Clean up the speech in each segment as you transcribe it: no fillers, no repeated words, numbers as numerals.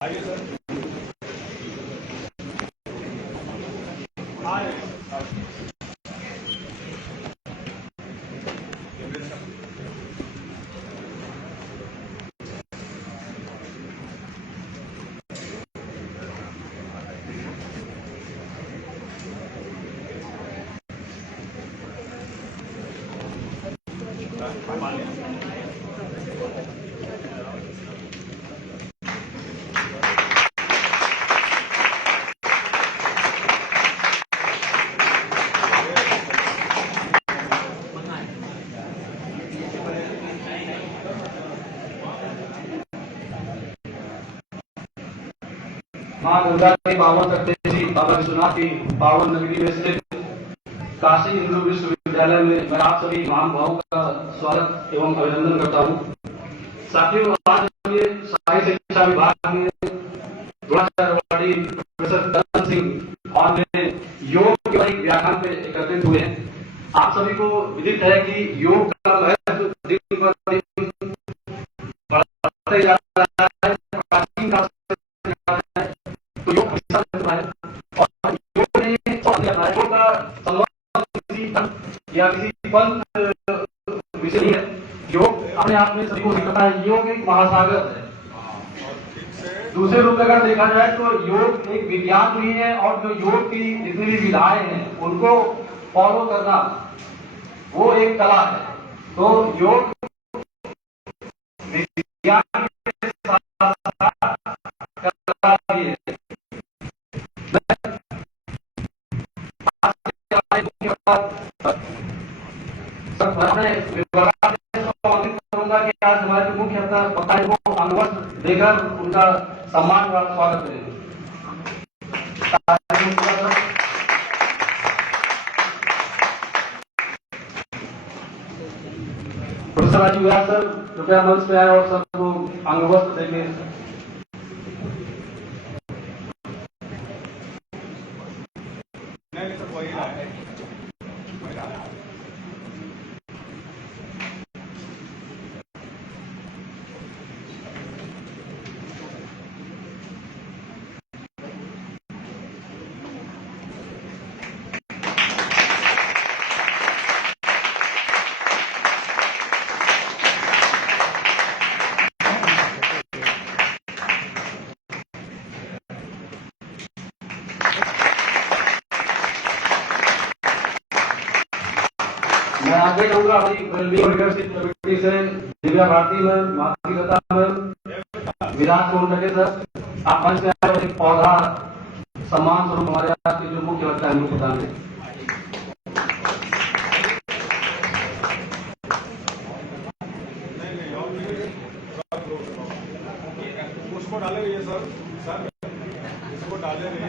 आइए सर। मां गंगा के पावन तट से बाबा विश्वनाथ की पावन नगरी में स्थित काशी हिंदू विश्वविद्यालय में मैं आप सभी महानुभावों का स्वागत एवं अभिनंदन करता हूँ। साथियों, आज ये साहित्य शिक्षा विभाग में द्रोणाचार्यवाड़ी प्रोफेसर करण सिंह और मैं योग के एक व्याख्यान पे एकत्रित हुए हैं। आप सभी को विदित है कि योग का महत्व दिन पर दिन बढ़ते जा रहा है। प्राचीन काल से तो योग हमेशा रहता है और योग ने योग का संबंध किसी धर्म या किसी पंथ विषय नहीं है। योग अपने आप में सभी को सिखाता है। योग एक महासागर है। दूसरे रूप में अगर देखा जाए तो योग एक विज्ञान भी है और जो योग की जितनी भी विधाएं हैं उनको फॉलो करना वो एक कला है। तो योग विज्ञान के साथ साथ कला भी है। करूंगा कि आज हमारे मुख्य वक्ताओं को अंगवस्त्र देकर उनका सम्मान व स्वागत करेंगे। प्रोफेसर राजीव व्यास सर कृपया मंच पे आए और सबको अंगवस्त्र देंगे। मैं आगे कहूँगा अपनी लीडरशिप कमेटी से दिव्या भारती में माधवी लता में विराट कोहली लगे सर आप मंच में आए एक पौधा सम्मान स्वरूप हमारे यहाँ के जो मुख्य वक्ता है उनको प्रदान करें। उसको डाले रहिए सर। सर इसको डाले रहिए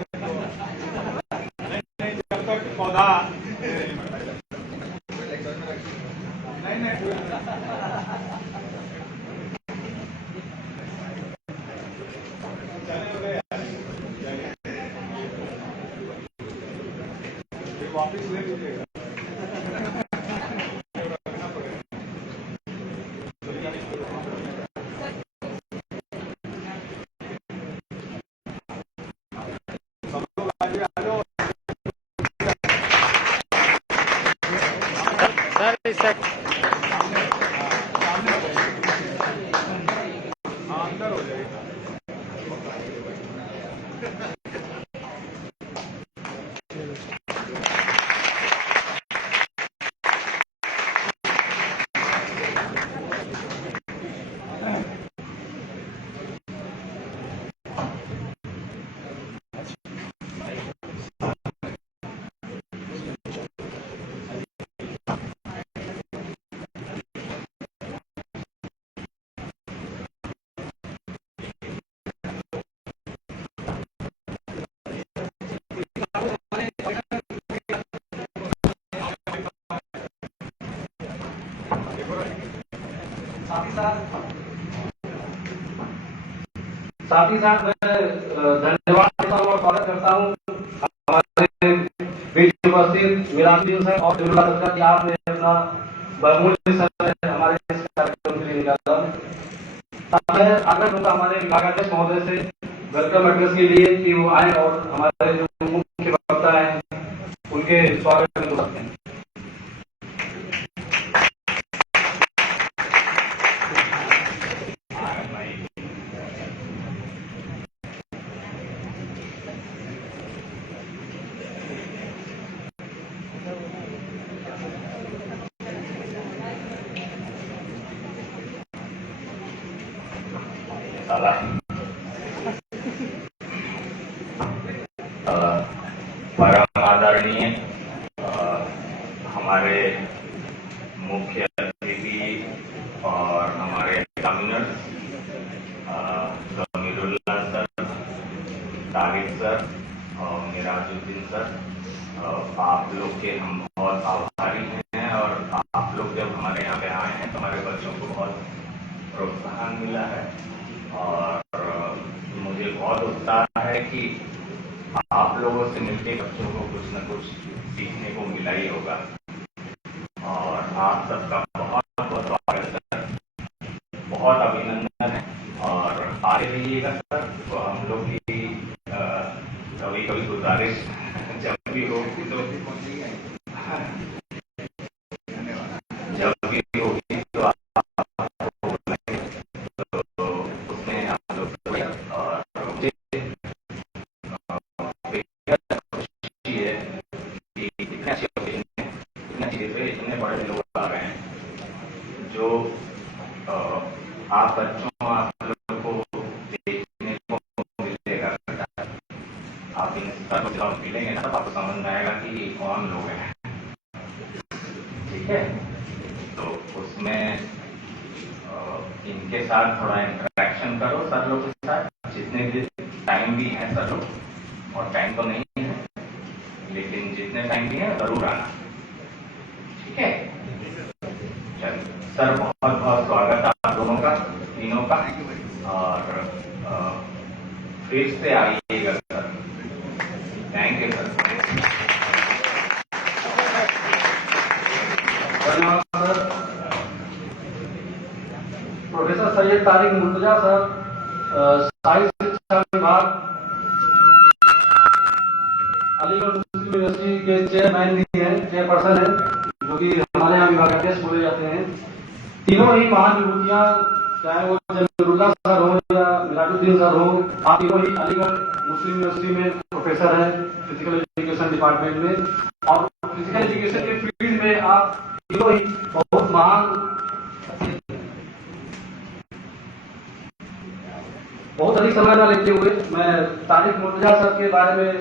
नहीं जब तक पौधा नहीं वापिस ले लीजिएगा। अंदर हो जाएगा। साथ ही साथ मैं धन्यवाद देता हूँ और स्वागत करता हूँ हमारे बीच उपस्थित विरामदीन सर और सर की आपने अपना बहुमूल्य समय हमारे इस कार्यक्रम के लिए निकाला। मैं आग्रह करूंगा हमारे विभागाध्यक्ष महोदय से वेलकम एड्रेस के लिए कि वो आए और हमारे जो मुख्य वक्ता हैं उनके स्वागत में करते हैं। परम आदरणीय हमारे मुख्य अतिथि और हमारे एग्जामिनर समीरुल्लाह सर, तारिक सर और मिराजुद्दीन सर, आप लोग के हम बहुत आभारी हैं। और आप लोग जब हमारे यहाँ पे आए हैं तो हमारे बच्चों को बहुत प्रोत्साहन मिला है और मुझे बहुत उत्साह है कि आप लोगों से मिलकर बच्चों को कुछ न कुछ सीखने को मिला ही होगा। और आप सबका बहुत बहुत स्वागत है, बहुत अभिनंदन है और आगे रहिएगा सर। तो हम लोग की कभी कभी गुजारिश जब भी होगी तो उसमें आप लोग और मुझे इतने बड़े लोग आ रहे हैं जो आप बच्चों आप लोगों को देखने को मिलेगा। आप इन सब मिलेंगे ना तो आपको समझ में आएगा कि कौन लोग हैं, ठीक है। तो उसमें इनके साथ थोड़ा इंटरेक्शन करो सर लोग के साथ, जितने भी टाइम भी है सर लोग, और टाइम तो नहीं है लेकिन जितने टाइम भी है जरूर आना, ठीक है। चलिए सर, बहुत बहुत स्वागत है आप दोनों का, तीनों का। और फिर से आइएगा सर। Thank you sir. धन्यवाद sir. Professor Syed Tariq Murtaza sir, साहित्य शिक्षा विभाग, अलीगढ़ मुस्लिम यूनिवर्सिटी के चेयरमैन भी हैं, चेयरपर्सन हैं, जो कि हमारे यहाँ विभागाध्यक्ष बोले जाते हैं। तीनों ही महान विभूतियां, चाहे वो जमीरुल्लाह सर हो या मिराजुद्दीन सर हो, आप तीनों ही अलीगढ़ मुस्लिम यूनिवर्सिटी में प्रोफेसर हैं फिजिकल एजुकेशन डिपार्टमेंट में। और फिजिकल एजुकेशन के फील्ड में आप तीनों ही बहुत महान, बहुत अधिक समय न लेते हुए मैं तारिक मुर्तजा सर के बारे में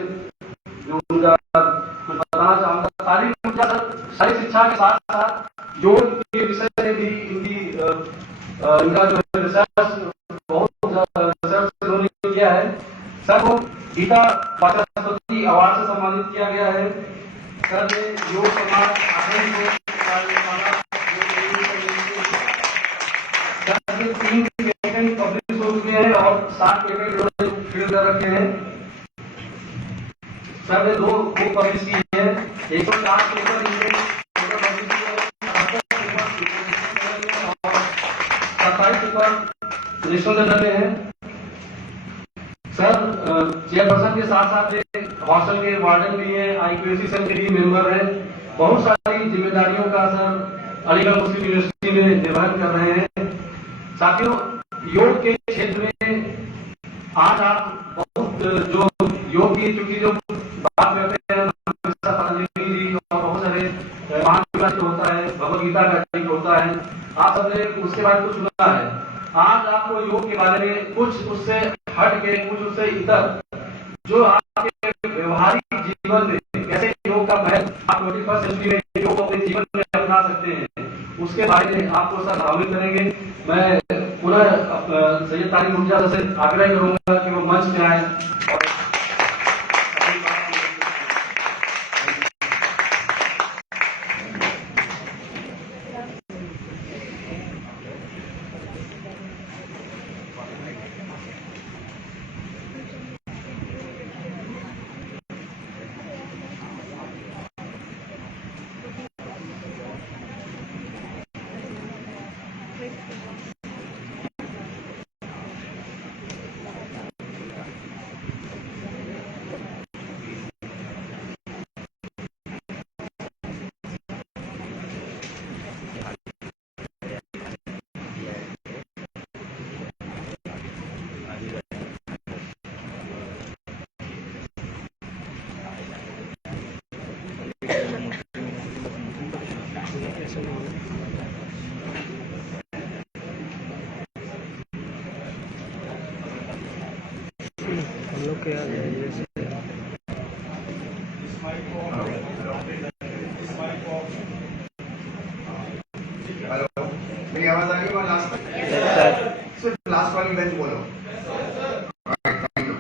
जो उनका कुछ बताना चाहूंगा। तारिक मुर्तजा सर शाही शिक्षा के साथ साथ योग के विषय में भी इनका जो रिसर्च बहुत रिसर्च उन्होंने किया है। सर को गीता वाचस्पति अवार्ड से सम्मानित किया गया है। सर ने योग समाज पब्लिश हो चुके हैं और 60 पेटेंट फील्ड कर रखे हैं। सर ने 2 बुक पब्लिश की है, 104 पेपर पब्लिश किए हैं, 27 पेपर नेशनल लेवल में है। सर चेयरपर्सन के साथ साथ हॉस्टल के वार्डन भी है, IQAC सेल के भी मेंबर है। बहुत सारी जिम्मेदारियों का सर अलीगढ़ मुस्लिम यूनिवर्सिटी में निर्वहन कर रहे हैं। साथियों, योग के क्षेत्र में आज आप बहुत जो योग की चूंकि जो बात करते हैं पतंजलि जी और बहुत सारे महान होता है, भगवद गीता का होता है, आप सबने उसके बारे में कुछ सुना है। आज आपको योग के बारे में कुछ उससे हट के, कुछ उससे इतर, जो आपके व्यवहारिक जीवन में कैसे योग का महत्व आप 21वीं सेंचुरी में योग को अपने जीवन में अपना सकते हैं, उसके बारे में आपको सर अवगत करेंगे। मैं पुनः सैयद तारिक मुर्तजा से आग्रह करूंगा कि वो मंच पे आए और हम लोग के यहाँ जैसे हेलो, मेरी आवाज आ रही है? लास्ट सिर्फ लास्ट वाली बेंच बोलो। Thank you.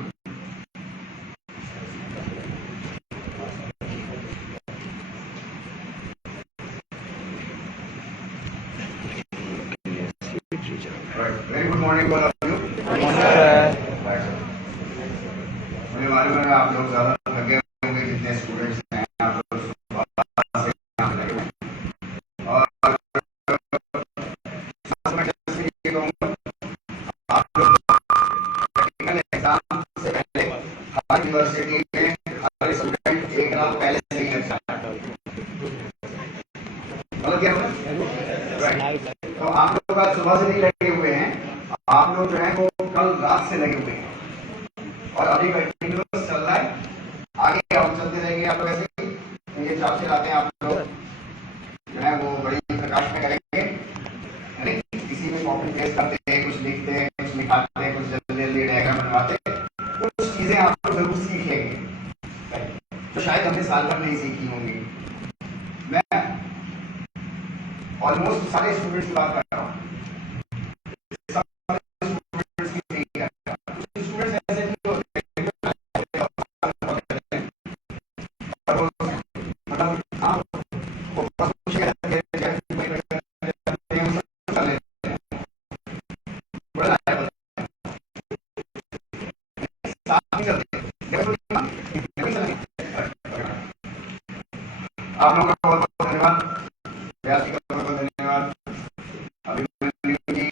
Very good morning all of you. मुझे मालूम है आप लोग ज्यादा थके होंगे, जितने स्टूडेंट्स हैं आप लोग सुबह से काम लगे हुए हैं। और मैं जैसे ये कहूँगा, आप लोग टेक्निकल एग्जाम से पहले हर यूनिवर्सिटी में हर स्टूडेंट एक रात पहले से ही लग जाता है। मतलब क्या राइट? तो आप लोग आज सुबह से नहीं लगे हुए हैं, आप लोग जो है वो कल रात से लगे हुए हैं और अभी कंटिन्यूस चल रहा है। आगे हम चलते रहेंगे आप लोग ऐसे ही। ये चार चलाते हैं आप लोग जो है वो बड़ी प्रकाश में करेंगे, किसी में कॉपी पेस्ट करते हैं, कुछ लिखते हैं, कुछ निकालते हैं, कुछ जल्दी जल्दी डायग्राम बनवाते हैं। कुछ चीजें आप लोग जरूर सीखेंगे तो शायद हमने साल भर नहीं सीखी होंगी। मैं ऑलमोस्ट सारे स्टूडेंट्स की बात कर रहा हूँ, आप लोगों का बहुत बहुत धन्यवाद, व्यास जी का बहुत बहुत धन्यवाद। अभिमन्यु जी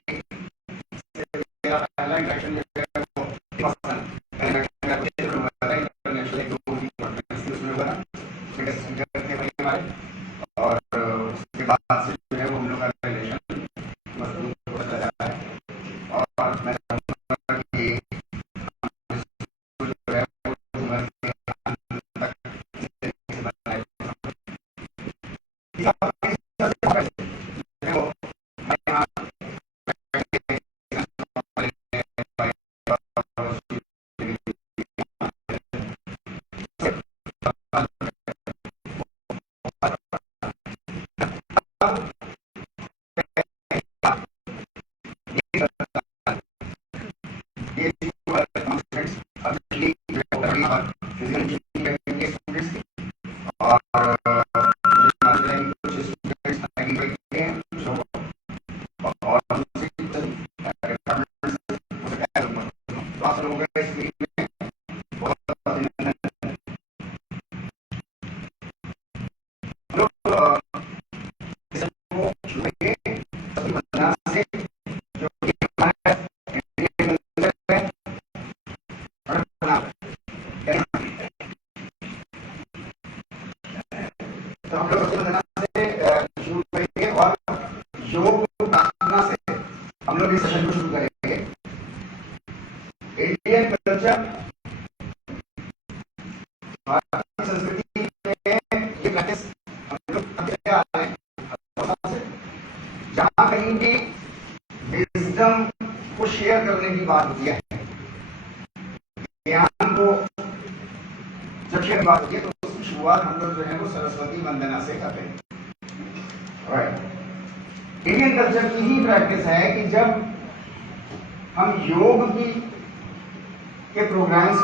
से मेरा पहला इंटरेक्शन जो है वो इंटरनेशनल उसमें हुआ हमारे, और उसके बाद से जो है वो हम लोग का रिलेशन मजबूत होता जा रहा है। और मैं चाहूँगा कि जो है तो हम लोग से शुरू करेंगे और योग प्रार्थना से हम लोग इस सेशन को शुरू करेंगे। इंडियन कल्चर, भारतीय संस्कृति में ये प्रैक्टिस हम लोग करते आ रहे हैं। जहां कहीं भी विजडम को शेयर करने की बात होती है, ज्ञान को जब शेयर बात होती है तो उसकी शुरुआत हम लोग जो है वो सरस्वती वंदना से करते हैं। राइट, इंडियन कल्चर की ही प्रैक्टिस है कि जब हम योग की के प्रोग्राम्स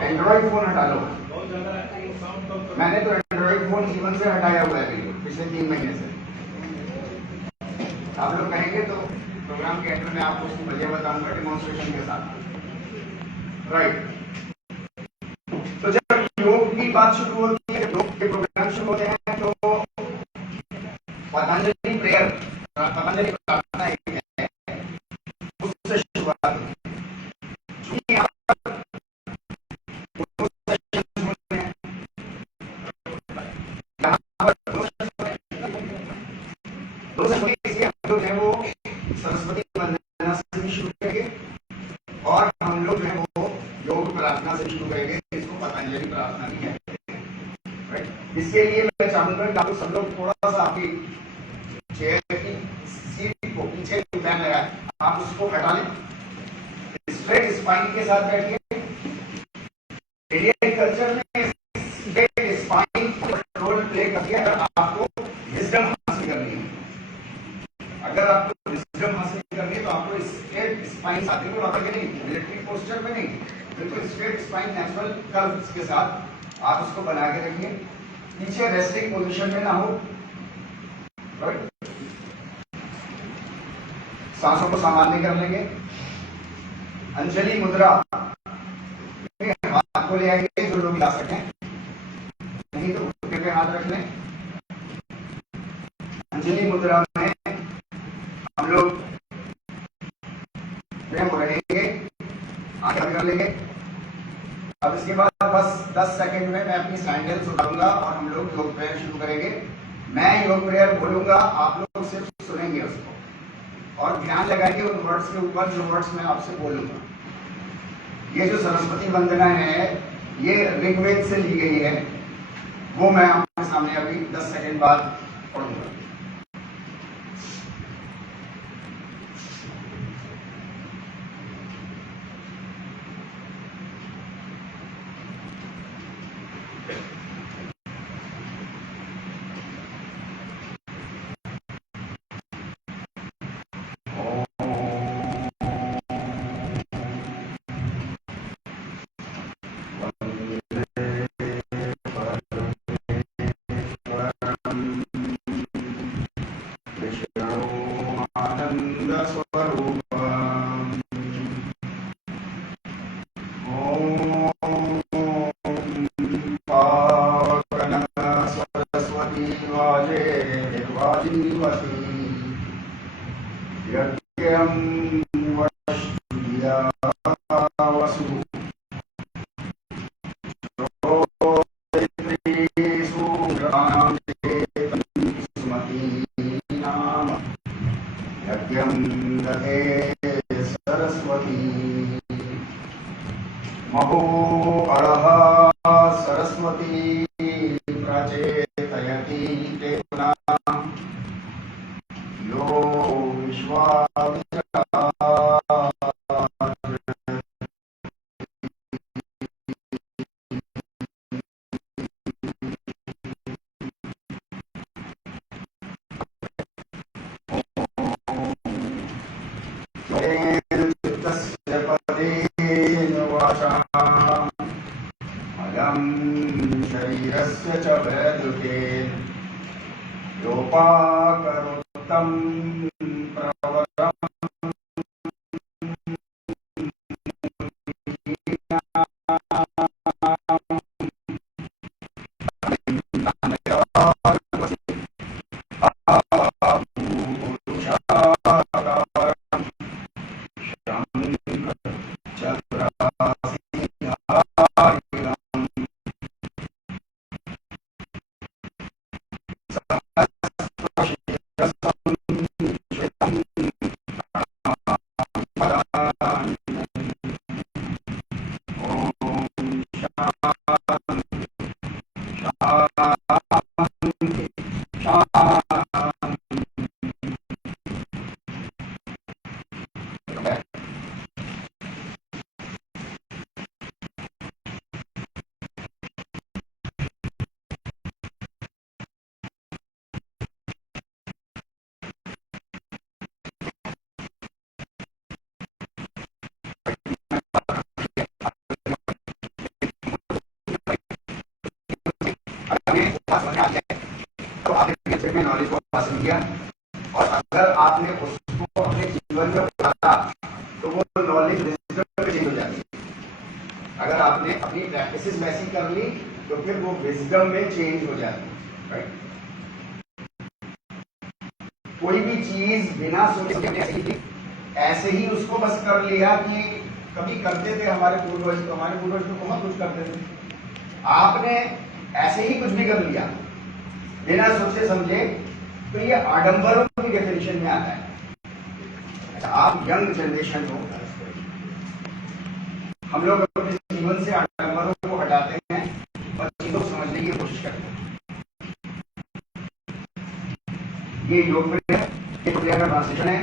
एंड्रॉइड फोन हटा लो। मैंने तो एंड्रॉइड फोन जीवन से हटाया हुआ है पिछले 3 महीने से। आप लोग कहेंगे तो प्रोग्राम के एंड में आपको उसकी वजह बताऊंगा डिमॉन्स्ट्रेशन के साथ। राइट, तो जब योग की बात शुरू होती है, योग के प्रोग्राम शुरू होते हैं तो पतंजलि प्रेयर, पतंजलि प्रार्थना है, उससे शुरुआत होती है। मेरी प्रार्थना की है। राइट, इसके लिए मैं चाहूंगा कि आप सब लोग थोड़ा सा आपकी चेयर की सीट को पीछे फैन लगाए, आप उसको हटा लें, स्ट्रेट स्पाइन के साथ बैठिए। इंडियन कल्चर में स्ट्रेट स्पाइन रोल प्ले करती है। अगर आपको विजडम हासिल करनी है, अगर आपको विजडम हासिल करनी है तो आपको स्ट्रेट स्पाइन साथ में रखा के नहीं, मिलिट्री पोस्चर में नहीं, बिल्कुल स्ट्रेट स्पाइन नेचुरल कर्व्स के साथ आप उसको बना के रखिए, पीछे रेस्टिंग पोजीशन में ना हो। राइट, सांसों को सामान्य कर लेंगे। अंजलि मुद्रा, हाथ को ले आएंगे जो लोग ला सकें, नहीं तो घुटने पे हाथ रख लें। अंजलि मुद्रा में हम लोग रहेंगे, आगे कर लेंगे। अब इसके बाद बस 10 सेकंड में मैं अपनी सैंडल्स उठाऊंगा और हम लोग योग प्रेयर शुरू करेंगे। मैं योग प्रेयर बोलूंगा, आप लोग सिर्फ सुनेंगे उसको और ध्यान लगाएंगे उन वर्ड्स के ऊपर जो वर्ड्स मैं आपसे बोलूंगा। ये जो सरस्वती वंदना है ये ऋग्वेद से ली गई है, वो मैं आपके सामने अभी 10 सेकंड बाद पढ़ूंगा। सरस्वती प्रचेतयति ते पुनः यो विश्वामित्र शरीरस्य च वैद्युते योपाकरोत्तम प्रवरम् तो आपने नॉलेज को हासिल किया और अगर आपने उसको अपने जीवन में उतारा तो वो नॉलेज विजडम में चेंज हो जाती है। अगर आपने अपनी प्रैक्टिसेस वैसी कर ली तो फिर वो विजडम में चेंज हो जाती है। राइट, कोई भी चीज बिना सोचे ऐसे ही उसको बस कर लिया कि कभी करते थे हमारे पूर्वज तो बहुत कुछ करते थे, आपने ऐसे ही कुछ भी कर लिया बिना सोचे समझे तो ये आडंबरों की डेफिनेशन में आता है। अच्छा, आप यंग जनरेशन हो, हम लोग अपने जीवन से आडंबरों को हटाते हैं और चीजों को समझने की कोशिश करते हैं। ये योग है, ये प्रक्रिया का ट्रांसलेशन है।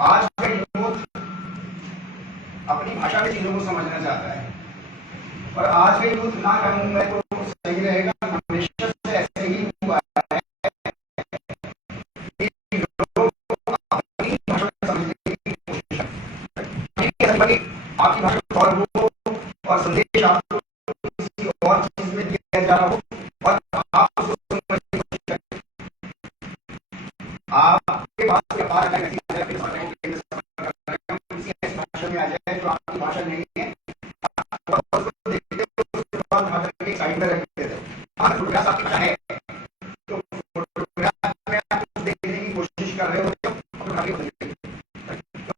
आज का यूथ अपनी भाषा में चीजों को समझना चाहता है, और आज का यूथ ना कहूं मैं तो सही रहेगा, हमेशा से ऐसे ही हुआ है कि लोग अपनी भाषा में समझने की कोशिश करते हैं। आपकी भाषा और हो और संदेश आपको किसी और चीज में दिया जा रहा हो और आप उसको समझने की कोशिश करें। आपके पास के पास भाषा में आ जाए जो आपकी भाषा नहीं है, उसको देखते हो, उसके बाद भाषा की साइड में रख देते हो। फोटोग्राफ आपकी भाषा है तो फोटोग्राफ में आप देखने की कोशिश कर रहे हो तो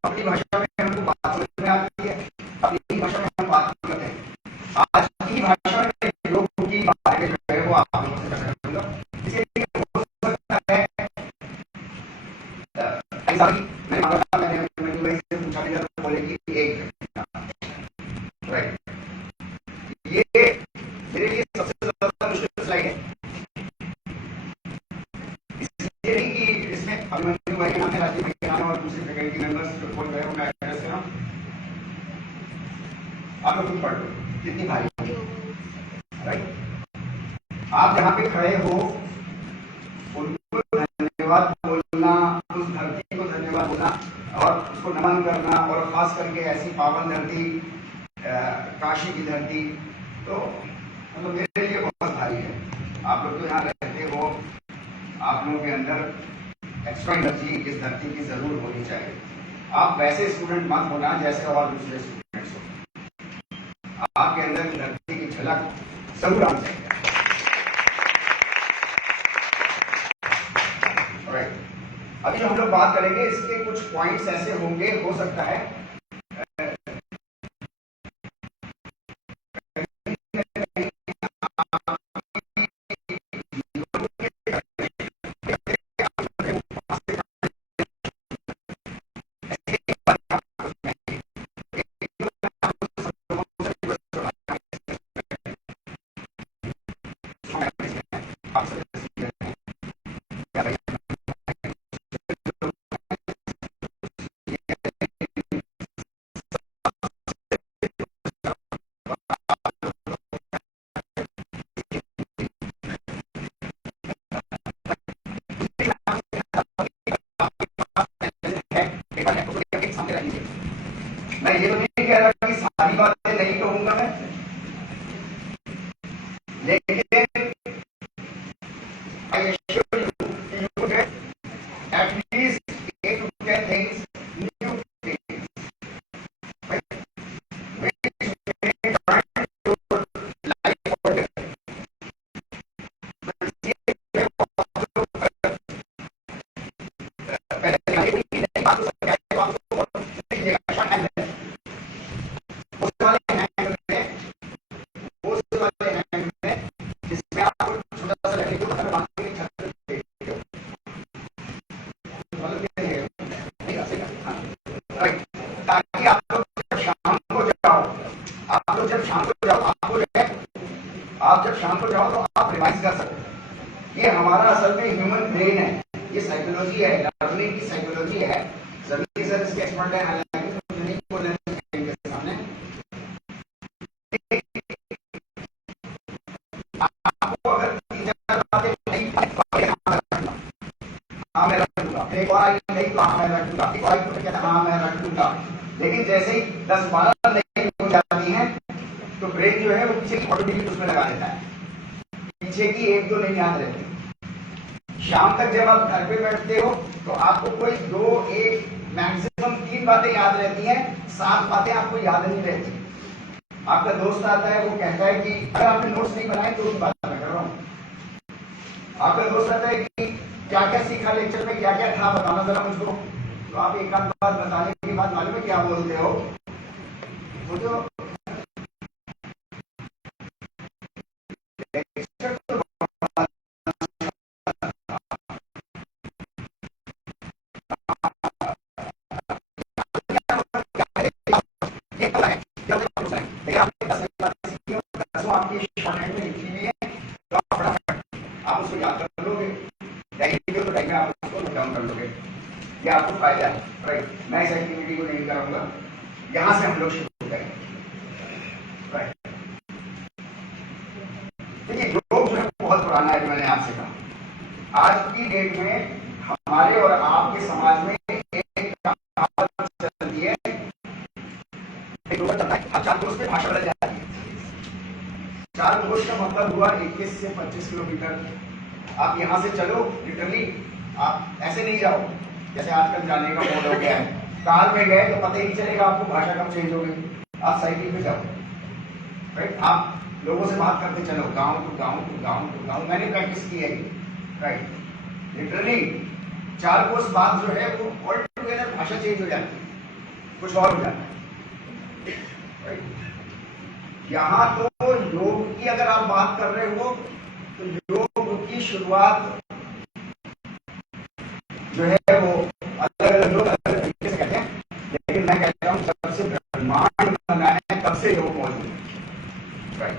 अपनी भाषा में हमको बात समझ में आती है, अपनी भाषा में हम बात करते हैं। आज की भाषा में लोगों की बातें जो है वो आप लोगों से कर सकूंगा, इसलिए हो सकता है मैंने से पूछा गया तो बोले कि एक राइट। ये मेरे लिए सबसे ज्यादा मुश्किल स्लाइड है, इसलिए नहीं कि इसमें अभिमन्यु भाई के नाम है, राजीव भाई के नाम है और दूसरे फैकल्टी मेंबर्स जो बोल रहे हैं उनका एड्रेस है। आप लोग खुद पढ़ लो कितनी भारी है, राइट। आप जहाँ पे खड़े हो उनको धन्यवाद बोलना, उस धरती को धन्यवाद बोलना और उसको नमन करना, और खास करके ऐसी पावन धरती काशी की धरती, तो मतलब मेरे लिए बहुत भारी है। आप लोग तो यहाँ रहते हो, आप लोगों के अंदर एक्स्ट्रा एनर्जी इस धरती की जरूर होनी चाहिए। आप वैसे स्टूडेंट मत होना जैसे और दूसरे स्टूडेंट्स हो, आपके अंदर धरती की झलक जरूर आनी चाहिए। अभी जो हम लोग बात करेंगे इसके कुछ पॉइंट्स ऐसे होंगे, हो सकता है मैं ये तो नहीं कह रहा कि सारी बातें नहीं कहूंगा मैं, लेकिन I assure you, you get at least 8 to 10 things, new things, which may turn your life order. ताकि आप लोग जब शाम को जाओ, आप जब शाम को जाओ तो आप रिवाइज कर सको। ये हमारा असल में ह्यूमन ब्रेन है, ये साइकोलॉजी है, लर्निंग की साइकोलॉजी है। सभी सर इसके एक्सपर्ट है, हालांकि तो नहीं बोल रहे हैं इनके सामने। आपको अगर 3-4 बातें नहीं हाँ मैं रख दूंगा, एक और आई नहीं तो हाँ मैं रख दूंगा, एक और आई तो कहता हाँ मैं रख दूंगा, लेकिन जैसे ही 10-12 नहीं हो जाती हैं तो ब्रेन जो है वो पीछे की ऑटोमेटिक उसमें लगा देता है, पीछे की 1-2 नहीं याद रहती। शाम तक जब आप घर पे बैठते हो तो आपको कोई 2-1 मैक्सिमम 3 बातें याद रहती हैं, 7 बातें आपको याद नहीं रहती। आपका दोस्त आता है, वो कहता है कि अगर आपने नोट्स नहीं बनाए तो उस बात मैं कर रहा हूँ। आपका दोस्त आता है कि क्या क्या सीखा लेक्चर में, क्या क्या था बताना जरा मुझको, तो आप एक आध बात बताने के बाद मालूम है क्या बोलते हो, वो जो आपकी शॉर्टहैंड में लिखी हुई है, तो आप फटाफट आप उसको याद कर लोगे, डायरी तो डायरी में आप उसको नोट डाउन कर लोगे, ये आपको फायदा है। राइट, मैं इस एक्टिविटी को नहीं कराऊंगा, यहां से हम लोग शुरू करेंगे। राइट, देखिए योग जो है बहुत पुराना है, मैंने आपसे कहा। आज की डेट में हमारे और आपके समाज में एक कहावत चलती है, चार कोस पे भाषा बदल जाती है। चार कोस का मतलब हुआ 21 से 25 किलोमीटर। आप यहाँ से चलो, लिटरली आप ऐसे नहीं जाओ जैसे आजकल जाने का मोड हो गया है। कार में गए तो पता ही नहीं चलेगा आपको भाषा कब चेंज हो गई। आप साइकिल पे जाओ, राइट, आप लोगों से बात करते चलो, गांव टू गांव टू गांव टू गांव। मैंने प्रैक्टिस की है, राइट, लिटरली 4 कोस बाद जो है वो ऑल टुगेदर भाषा चेंज हो जाती है, कुछ और हो जाता है। यहाँ तो योग की अगर आप बात कर रहे हो तो योग की शुरुआत जो है वो अलग अलग लोग अलग तरीके से कहते हैं, लेकिन मैं कहता हूँ जब से ब्रह्मांड बना है तब से योग मौजूद है।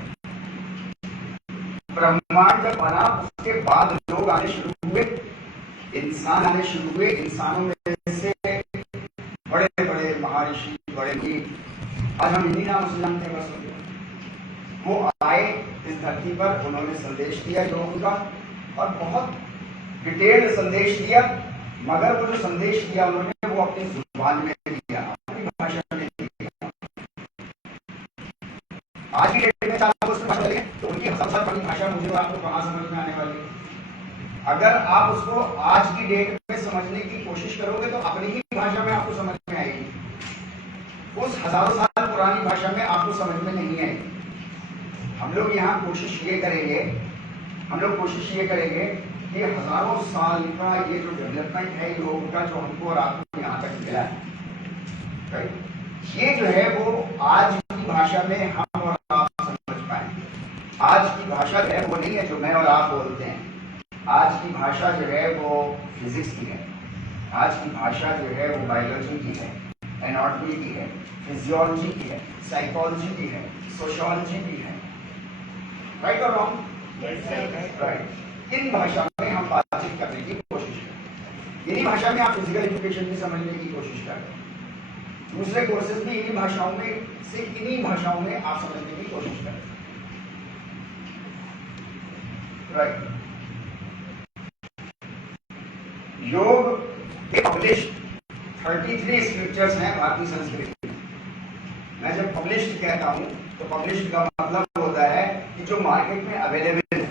ब्रह्मांड जब बना उसके बाद लोग आने शुरू हुए, इंसान आने शुरू हुए। इंसानों में से बड़े बड़े महर्षि, बड़े भी, आज हम इन्हीं नाम से जानते हैं, बस वो आए इस धरती पर, उन्होंने संदेश दिया योग का, और बहुत डिटेल्ड संदेश दिया। मगर वो जो संदेश दिया उन्होंने वो अपनी जुबान में दिया, अपनी भाषा में दिया। आज की डेट में 4 भाषा लगे तो उनकी सबसे बड़ी भाषा मुझे और आपको कहाँ समझ में आने वाली है। अगर आप उसको आज की डेट में समझने की कोशिश करोगे तो अपनी ही भाषा में आपको समझ में आएगी, उस हजारों साल पुरानी भाषा में आपको समझ में नहीं आएगी। हम लोग यहाँ कोशिश ये करेंगे, हम लोग कोशिश ये करेंगे कि हजारों साल का ये जो डेवलपमेंट है योग का, जो हमको और आपको यहाँ तक मिला है, राइट, ये जो है वो आज की भाषा में हम और आप समझ पाए। आज की भाषा जो है वो नहीं है जो मैं और आप बोलते हैं। आज की भाषा जो है वो फिजिक्स की है, आज की भाषा जो है वो बायोलॉजी की है, एनाटॉमी की है, फिजियोलॉजी की है, साइकोलॉजी की है, सोशियोलॉजी की है। राइट और रॉन्ग? राइट। इन भाषा में हम बातचीत करने की कोशिश करें, इन्हीं भाषा में आप फिजिकल एजुकेशन भी समझने की कोशिश करें, दूसरे कोर्सेज भी इन्हीं भाषाओं में से इन्हीं भाषाओं में आप समझने की कोशिश करें। राइट, योग पब्लिश्ड 33 स्क्रिप्चर्स हैं भारतीय संस्कृति में। मैं जब पब्लिश्ड कहता हूं तो पब्लिश्ड का मतलब होता है कि जो मार्केट में अवेलेबल है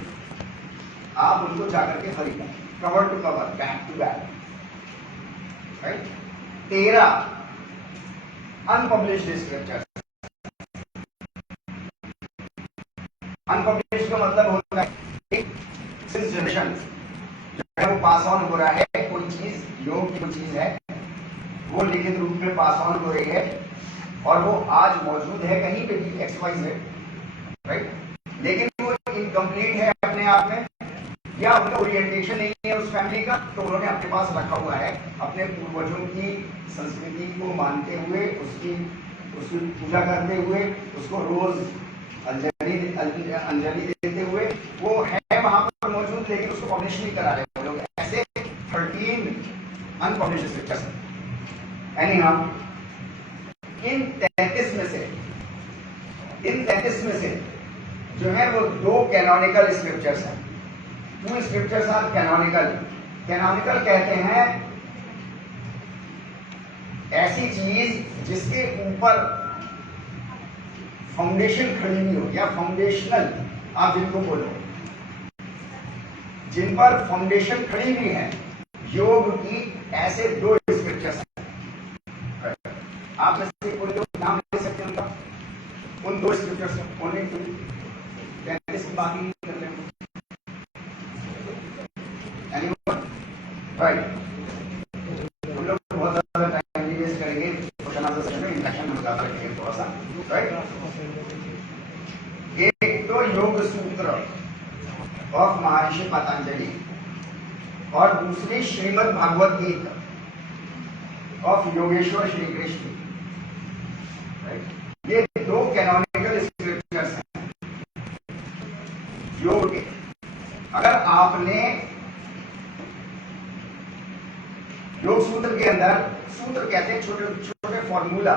आप उनको जाकर के खरीदें, cover to cover, back to back. Right, 13 unpublished scriptures. Unpublished का मतलब होता है सिंस जनरेशन जो है वो पास ऑन हो रहा है, कोई चीज, योग की कोई चीज है वो लिखित रूप में पास ऑन हो रही है और वो आज मौजूद है कहीं पे भी, XYZ, राइट, लेकिन वो इनकम्प्लीट है अपने आप में, या उनका ओरिएंटेशन नहीं है उस फैमिली का, तो उन्होंने अपने पास रखा हुआ है अपने पूर्वजों की संस्कृति को मानते हुए, उसकी पूजा करते हुए, उसको रोज अंजलि देते हुए वो है वहां पर मौजूद, लेकिन उसको पब्लिश नहीं करा रहे वो लोग। ऐसे 13 अनपब्लिश्ड स्क्रिप्चर्स। एनीहाउ, इन 33 में से जो है वो 2 कैनोनिकल स्क्रिप्चर्स हैं। 2 स्क्रिप्चर्स आर कैनोनिकल। कैनोनिकल कहते हैं ऐसी चीज जिसके ऊपर फाउंडेशन खड़ी हुई हो, या फाउंडेशनल आप जिनको बोलो, जिन पर फाउंडेशन खड़ी हुई है योग की, ऐसे 2 स्क्रिप्चर्स हैं। आप में से कोई लोग नाम ले सकते हैं उनका, उन 2 स्क्रिप्चर्स का, ओनली 2, 33 की बात ही नहीं कर रहे। राइट, हम लोग बहुत ज्यादा टाइम नहीं वेस्ट करेंगे, क्वेश्चन आंसर सेशन में इंट्रैक्शन हम ज्यादा रखेंगे थोड़ा सा। राइट, एक तो योग सूत्र ऑफ महर्षि पतंजलि और दूसरी श्रीमद् भागवत गीता ऑफ योगेश्वर श्री कृष्ण। ये 2 कैनोनिकल स्क्रिप्चर योग के। अगर आपने योग सूत्र के अंदर, सूत्र कहते हैं छोटे छोटे फॉर्मूला,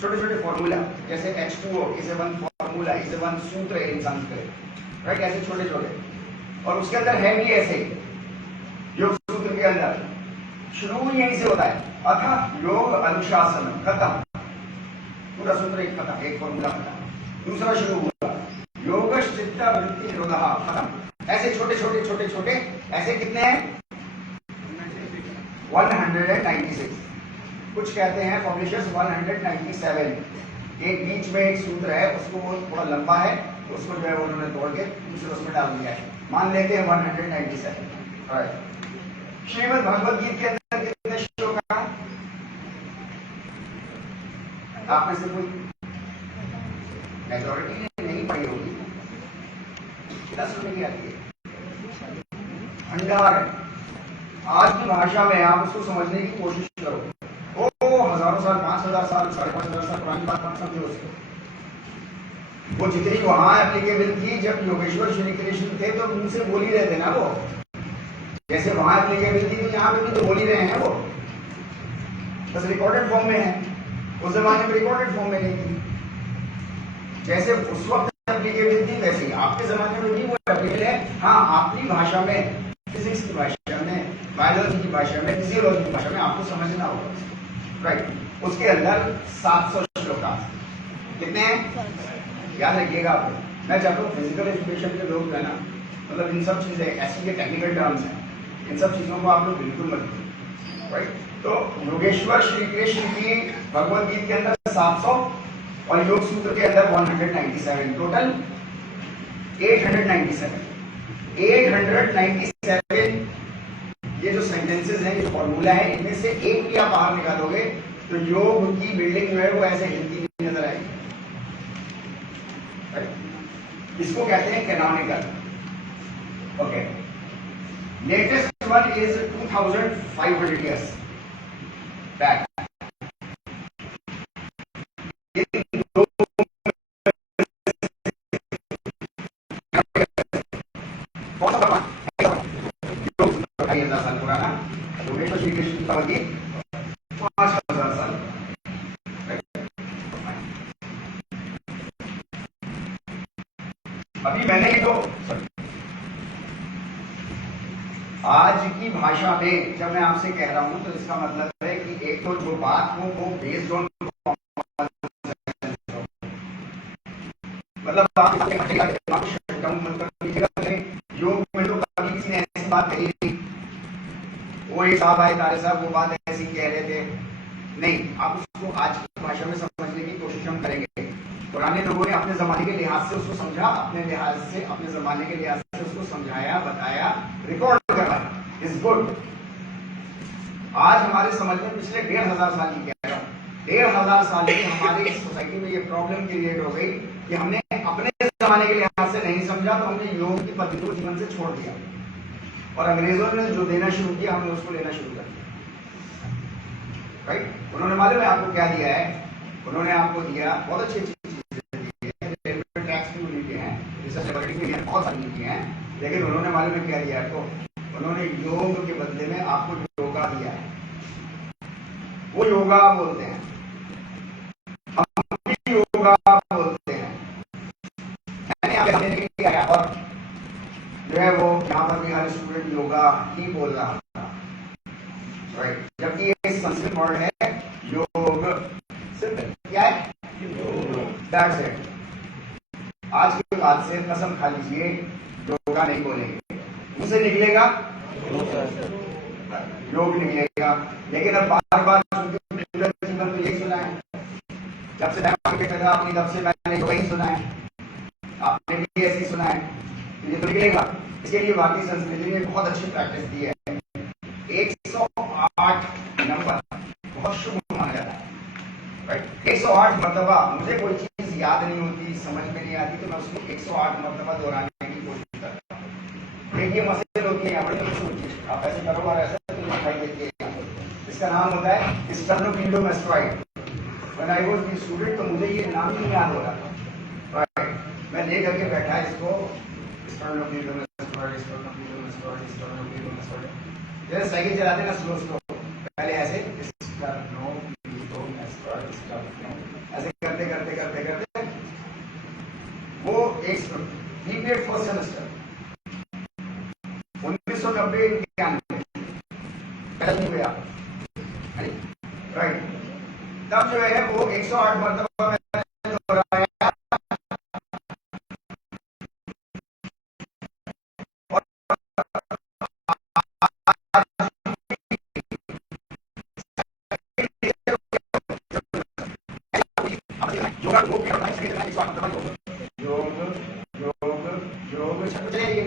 छोटे छोटे फॉर्मूला, जैसे H2O इसे वन फॉर्मूला, इसे वन सूत्र है इन संस्कृत, राइट, ऐसे छोटे छोटे। और उसके अंदर है भी ऐसे योग सूत्र के अंदर शुरू यहीं से होता है, अथ योग अनुशासन, खत्म, पूरा सूत्र एक खत्म, एक फॉर्मूला खत्म। दूसरा शुरू हुआ योग चित्त वृत्ति निरोधः, खत्म। ऐसे छोटे छोटे छोटे छोटे ऐसे कितने हैं? 196। कुछ कहते हैं पब्लिशर्स 197। एक बीच में एक सूत्र है, उसको वो थोड़ा लंबा है, तो उसको जो है उन्होंने तोड़ के दूसरे उसमें डाल दिया है, मान लेते हैं 197। राइट। श्रीमद् भगवद गीता के अंदर कितने श्लोक हैं? आप में से कोई मेजॉरिटी ने नहीं पढ़ी होगी, कितना सुनने की आती है? भंडार है। आज की भाषा में आप उसको समझने की कोशिश करो। ओ हजारों साल, 5000 साल, 5500 साल पुरानी बात मत समझो उसको। वो जितनी वहां एप्लीकेबल थी, जब योगेश्वर श्री कृष्ण थे तो मुंह से बोल ही रहे थे ना वो, जैसे वहां एप्लीकेबल थी तो यहाँ पे भी तो बोल ही रहे हैं वो, बस रिकॉर्डेड फॉर्म में है। उस जमाने में रिकॉर्डेड फॉर्म में नहीं थी। जैसे उस वक्त एप्लीकेबल थी वैसे ही आपके जमाने में भी वो एप्लीकेबल है। हाँ, आपकी भाषा में, फिजिक्स की भाषा में, बायोलॉजी की भाषा में, फिजियोलॉजी की भाषा में आपको समझना होगा, राइट। उसके अंदर 700 श्लोक कितने हैं याद रखिएगा आपको। मैं चाहता हूँ फिजिकल एजुकेशन के लोग है ना, मतलब इन सब चीजें ऐसी ये टेक्निकल टर्म्स हैं, इन सब चीजों को आप लोग बिल्कुल मत कीजिए, राइट। तो योगेश्वर श्री कृष्ण की भगवद गीता के अंदर 700 और योग सूत्र के अंदर 197, टोटल 897। 897 ये जो सेंटेंसेस हैं, ये फॉर्मूला है, इनमें से एक भी आप बाहर निकालोगे तो योग की बिल्डिंग जो है वो ऐसे हिलती हुई नजर आएगी। इसको कहते हैं canonical. Okay, latest one is 2500 years back. साल पुराना योगेश्वर श्री कृष्ण का गीत 5000 साल। अभी मैंने जो आज की भाषा में जब मैं आपसे कह रहा हूं तो इसका मतलब है कि एक तो जो बात हो वो बेस्ड ऑन, मतलब आप योग में तो कभी किसी ने ऐसी बात कही नहीं, वो एक साहब आए तारे साहब वो बात ऐसी कह रहे थे, नहीं। आप उसको आज की भाषा में समझने की कोशिश हम करेंगे। पुराने लोगों ने अपने जमाने के लिहाज से उसको समझा, अपने लिहाज से, अपने जमाने के लिहाज से उसको समझाया, बताया, रिकॉर्ड करा, इज गुड। आज हमारे समझ में पिछले 1500 साल की कह रहा हूं, 1500 साल की हमारी सोसाइटी में ये प्रॉब्लम क्रिएट हो गई कि हमने अपने जमाने के लिहाज से नहीं समझा, तो हमने योग की पद्धति को जीवन से छोड़ दिया और अंग्रेजों ने जो देना शुरू किया हमने उसको लेना शुरू कर दिया, राइट। उन्होंने मालूम है आपको क्या दिया है? उन्होंने आपको दिया बहुत अच्छी चीजें दी है, रेलवे ट्रैक्स भी दिए हैं, रिसर्च लेबोरेटरी में बहुत सारी दिए हैं, लेकिन उन्होंने मालूम है क्या दिया है? तो उन्होंने योग के बदले में आपको योगा दिया है, वो योगा बोलते हैं, हम भी योगा बोलते हैं। और जो है वो यहाँ पर भी हर स्टूडेंट योगा ही बोल रहा था, राइट। जबकि ये संस्कृत वर्ड है योग, सिंपल क्या है? That's it. आज के बाद से कसम खा लीजिए योगा नहीं बोलेंगे, मुझसे निकलेगा योग निकलेगा। लेकिन अब बार बार जीवन में यही सुना है, जब से अपनी तब से मैंने वही सुना है, आपने भी ऐसे सुना है, ये तो निकलेगा। इसके लिए भारतीय संस्कृति ने बहुत अच्छी प्रैक्टिस दी है। 108 नंबर बहुत शुभ माना जाता है, राइट। 108 मरतबा, मुझे कोई चीज याद नहीं होती, समझ में नहीं आती, तो मैं उसको 108 मरतबा दोहराने की कोशिश करता हूँ। एक ये मसले होती है, बड़ी चीज आप ऐसे करो और ऐसे तो दिखाई देती है। इसका नाम होता है स्टर्नोक्लीडोमास्टोइड। व्हेन आई वाज स्टूडेंट तो मुझे ये नाम नहीं याद हो रहा था, राइट। मैं ले करके बैठा है इसको जैसे साइकिल चलाते ना स्लो स्लो, पहले ऐसे ऐसे करते करते करते करते वो एक बीपीएड फर्स्ट सेमेस्टर 1990-91 हुआ, राइट। तब जो है वो 108 मरतबा हो रहा है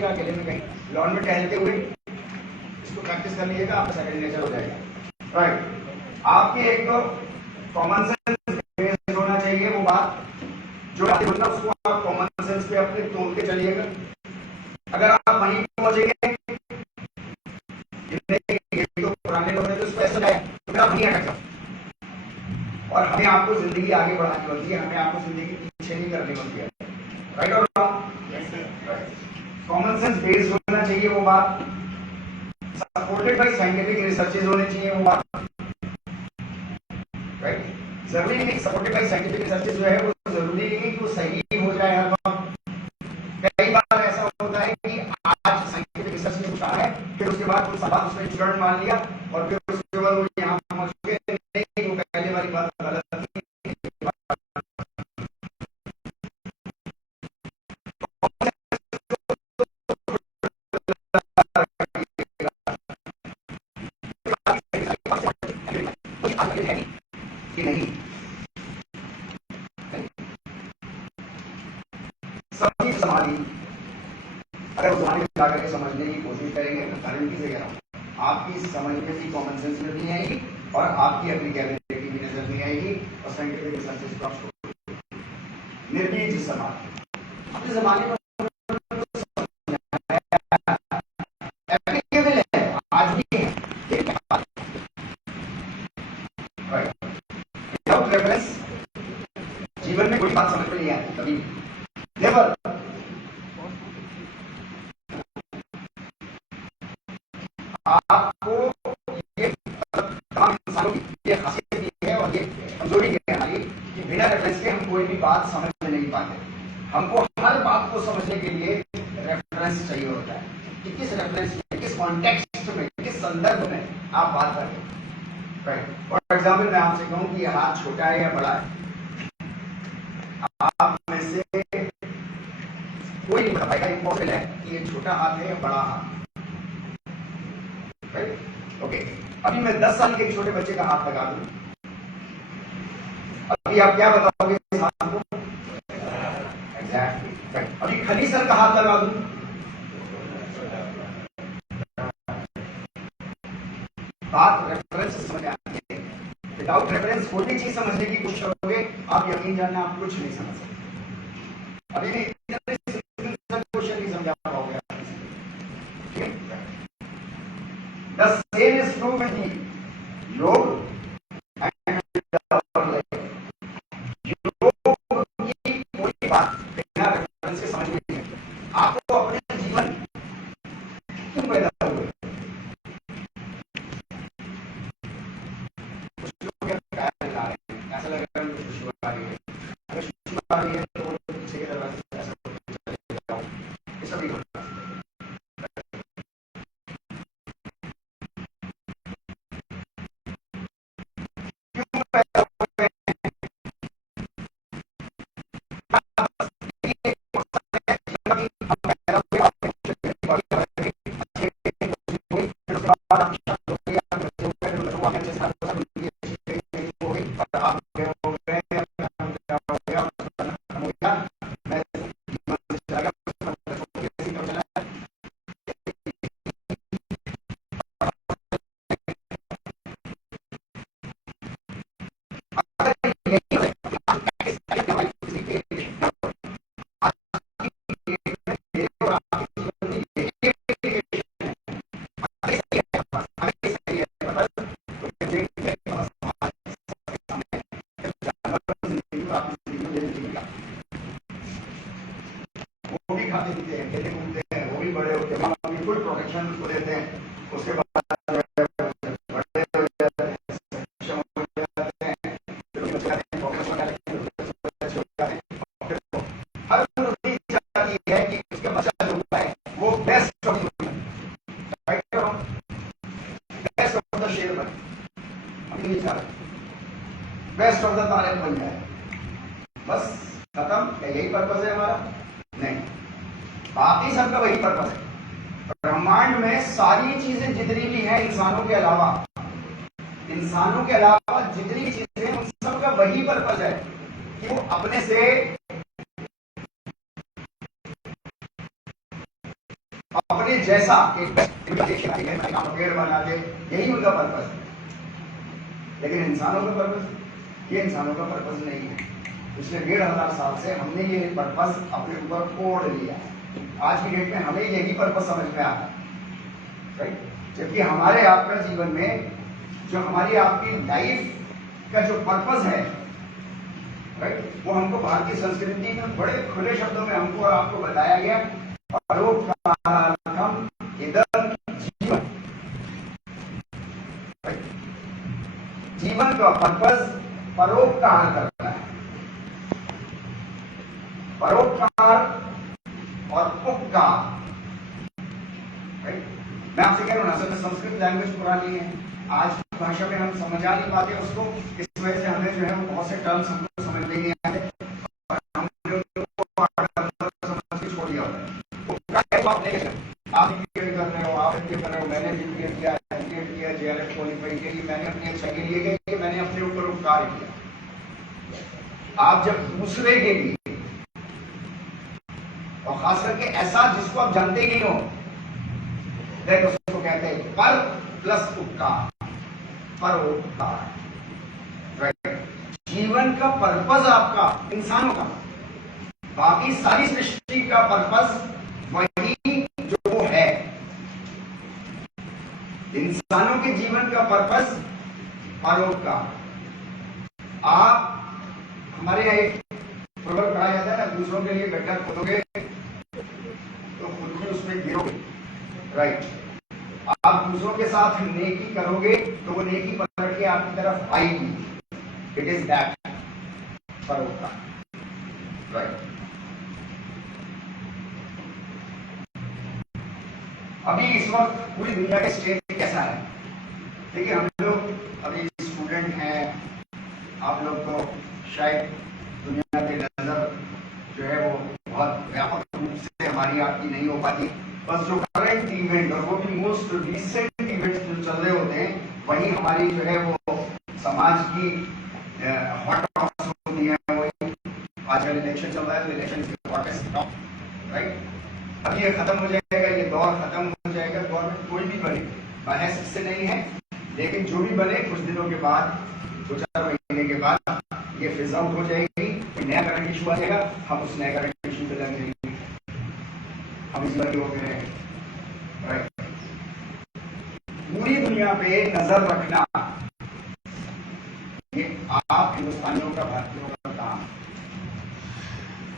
अकेले में कहीं लॉन में टहलते हुए इसको प्रैक्टिस कर लीजिएगा, आपका सेकंड नेचर हो जाएगा, राइट। आपकी एक तो कॉमन सेंस बेस्ड होना चाहिए वो बात जो आपके मतलब उसको आप कॉमन सेंस पे अपने तोड़ते चलिएगा। अगर आप वहीं पहुंचेंगे ये तो पुराने लोग हैं जो उसको ऐसा है तो आप वहीं अटक जाओ। और हमें आपको जिंदगी आगे बढ़ानी होती है, हमें आपको जिंदगी पीछे नहीं करनी होती है, राइट और रॉन्ग? कॉमन सेंस बेस्ड होना चाहिए वो बात, सपोर्टेड बाय साइंटिफिक रिसर्चेस होने चाहिए वो बात, राइट। जरूरी नहीं सपोर्टेड बाय साइंटिफिक रिसर्चेस जो है वो जरूरी नहीं कि वो सही हो जाए हर वक्त। कई बार ऐसा होता है कि आज साइंटिफिक रिसर्च ने कहा है फिर उसके बाद कुछ सवाल उसने टर्न मान लिया और फिर उसके बाद वो यहाँ पहुंच गए, नहीं वो पहले वाली बात गलत थी। नहीं सब चीज संभाली, अगर उस जमाने में जाकर के समझने की कोशिश करेंगे तो गारंटी से कह रहा हूं आपकी समझ में भी कॉमन सेंस में भी नहीं आएगी और आपकी एप्लीकेबिलिटी भी नजर नहीं आएगी और साइंटिफिक रिसर्चेस को आप निर्बीज समाज अपने जमाने में एप्लीकेबल है, आज भी है, विदाउट रेफरेंस जीवन में कोई बात समझ में नहीं आती कभी नेवर। आपको ये इंसानों की ये खासियत भी है और ये कमजोरी भी है हमारी कि बिना रेफरेंस के हम कोई भी बात समझ नहीं पाते। हमको हर बात को समझने के लिए रेफरेंस चाहिए होता है कि किस रेफरेंस में, किस कॉन्टेक्स्ट में, किस संदर्भ में आप बात कर रहे हैं, राइट। फॉर एग्जाम्पल मैं आपसे कहूं कि ये हाथ छोटा है या बड़ा है, आप में से कोई नहीं बता पाएगा, इम्पॉसिबल है कि ये छोटा हाथ है या बड़ा हाथ, राइट। ओके, अभी मैं 10 साल के एक छोटे बच्चे का हाथ लगा दूं, अभी आप क्या बताओगे इस हाथ को? Exactly, right. अभी खली सर का हाथ लगा दूं, बात रेफरेंस समझ में आती है। विदाउट रेफरेंस कोई भी चीज समझने की कोशिश करोगे आप यकीन जानना आप कुछ नहीं समझ सकते। अभी भी क्वेश्चन नहीं समझा पाओगे। The same is true with the योग and our life. योग की कोई बात बिना रेफरेंस के समझ में नहीं आती। आपको अपने जीवन क्यों पैदा हुए ऐसा लग रहा है खुशबू आ रही है, अगर खुशबू आ रही है तो पीछे के दरवाजे से ऐसा चले जाओ, ये सभी होता है। क्यों पैदा हुए खाते पीते हैं, खेलते कूदते हैं, वो भी बड़े होते हैं, हम फुल प्रोटेक्शन उसको देते हैं। उसके बाद जो है बड़े हो जाते हैं, सक्षम हो जाते हैं, फिर उनके बच्चे आते हैं, प्रोफेशनल आते हैं, बच्चे हो जाते हैं, फिर हर ज़रूरी चाहती है कि उसका बच्चा जो है वो best of best of the शेर बने, हम नहीं चाहते बेस्ट ऑफ द तारीफ बन जाए, बस खत्म। क्या यही पर्पस है हमारा? नहीं, बाकी सबका वही पर्पस है। ब्रह्मांड में सारी चीजें जितनी भी हैं इंसानों के अलावा जितनी चीजें, उन सबका वही पर्पस है कि वो अपने से अपने जैसा एक पेड़ बना दे, यही उनका पर्पस है। लेकिन इंसानों का पर्पस, ये इंसानों का पर्पस नहीं है। पिछले 1500 साल से हमने ये पर्पस अपने ऊपर ओढ़ लिया है। आज की डेट में हमें यही पर्पस समझ में आता है, राइट? जबकि हमारे आपका जीवन में जो हमारी आपकी लाइफ का जो पर्पस है, राइट, वो हमको भारतीय संस्कृति में बड़े खुले शब्दों में हमको और आपको बताया गया। परोपकारकम इदं जीवन, राइट? जीवन का पर्पस परोपकार करना है। परोपकार और उपकार, राइट? मैं आपसे कह रहा हूं, असल में संस्कृत लैंग्वेज पुरानी है, आज की भाषा में हम समझा नहीं पाते उसको, इस वजह से हमें जो है वो बहुत से टर्म्स हमको समझ नहीं आते और हमने समझ के छोड़ दिया होता है। आप कर रहे हो, आप कर रहे हो, मैंने बीबीए किया, एमबीए किया, जेआरएफ क्वालिफाई किया, मैंने अपनी अच्छाई के लिए किया, मैंने अपने ऊपर उपकार किया। आप जब दूसरे के लिए, और खास करके ऐसा जिसको आप जानते ही नहीं हो, उसको कहते हैं पर प्लस उपकार, परोपकार, राइट? जीवन का पर्पस आपका, इंसानों का, बाकी सारी सृष्टि का पर्पस वही जो है। इंसानों के जीवन का पर्पस परोपकार। आप हमारे यहाँ एक प्रवर्ग पढ़ाया जाता है ना, दूसरों के लिए गड्ढा खोदोगे तो खुद भी उसमें गिरोगे, राइट? आप दूसरों के साथ नेकी करोगे तो वो नेकी पकड़ के आपकी तरफ आएगी। इट इज दैट परोपकार, राइट? अभी इस वक्त पूरी दुनिया के स्टेट कैसा है? देखिए, हम लोग अभी स्टूडेंट हैं, आप लोग को शायद दुनिया की नजर जो है वो बहुत व्यापक रूप से हमारी आपकी नहीं हो पाती। बस जो करंट इवेंट और वो भी मोस्ट रिसेंट इवेंट्स जो चल रहे होते हैं, वही हमारी जो है वो समाज की हॉट टॉपिक्स होती है। वही आजकल इलेक्शन चल रहा है, तो इलेक्शन के हॉटेस्ट टॉप, राइट? अब ये खत्म हो जाएगा, ये दौर खत्म हो जाएगा। गवर्नमेंट कोई भी बने, बहस इससे नहीं है, लेकिन जो भी बने कुछ दिनों के बाद, 2-4 महीने के बाद ये फिज आउट हो जाएगी, नया करंट इशू आ जाएगा, हम उस नए करंट इशू पे लग जाएंगे, हम इस बार हो गए, राइट? पूरी दुनिया पे नजर रखना ये आप हिंदुस्तानियों का, भारतीयों का काम,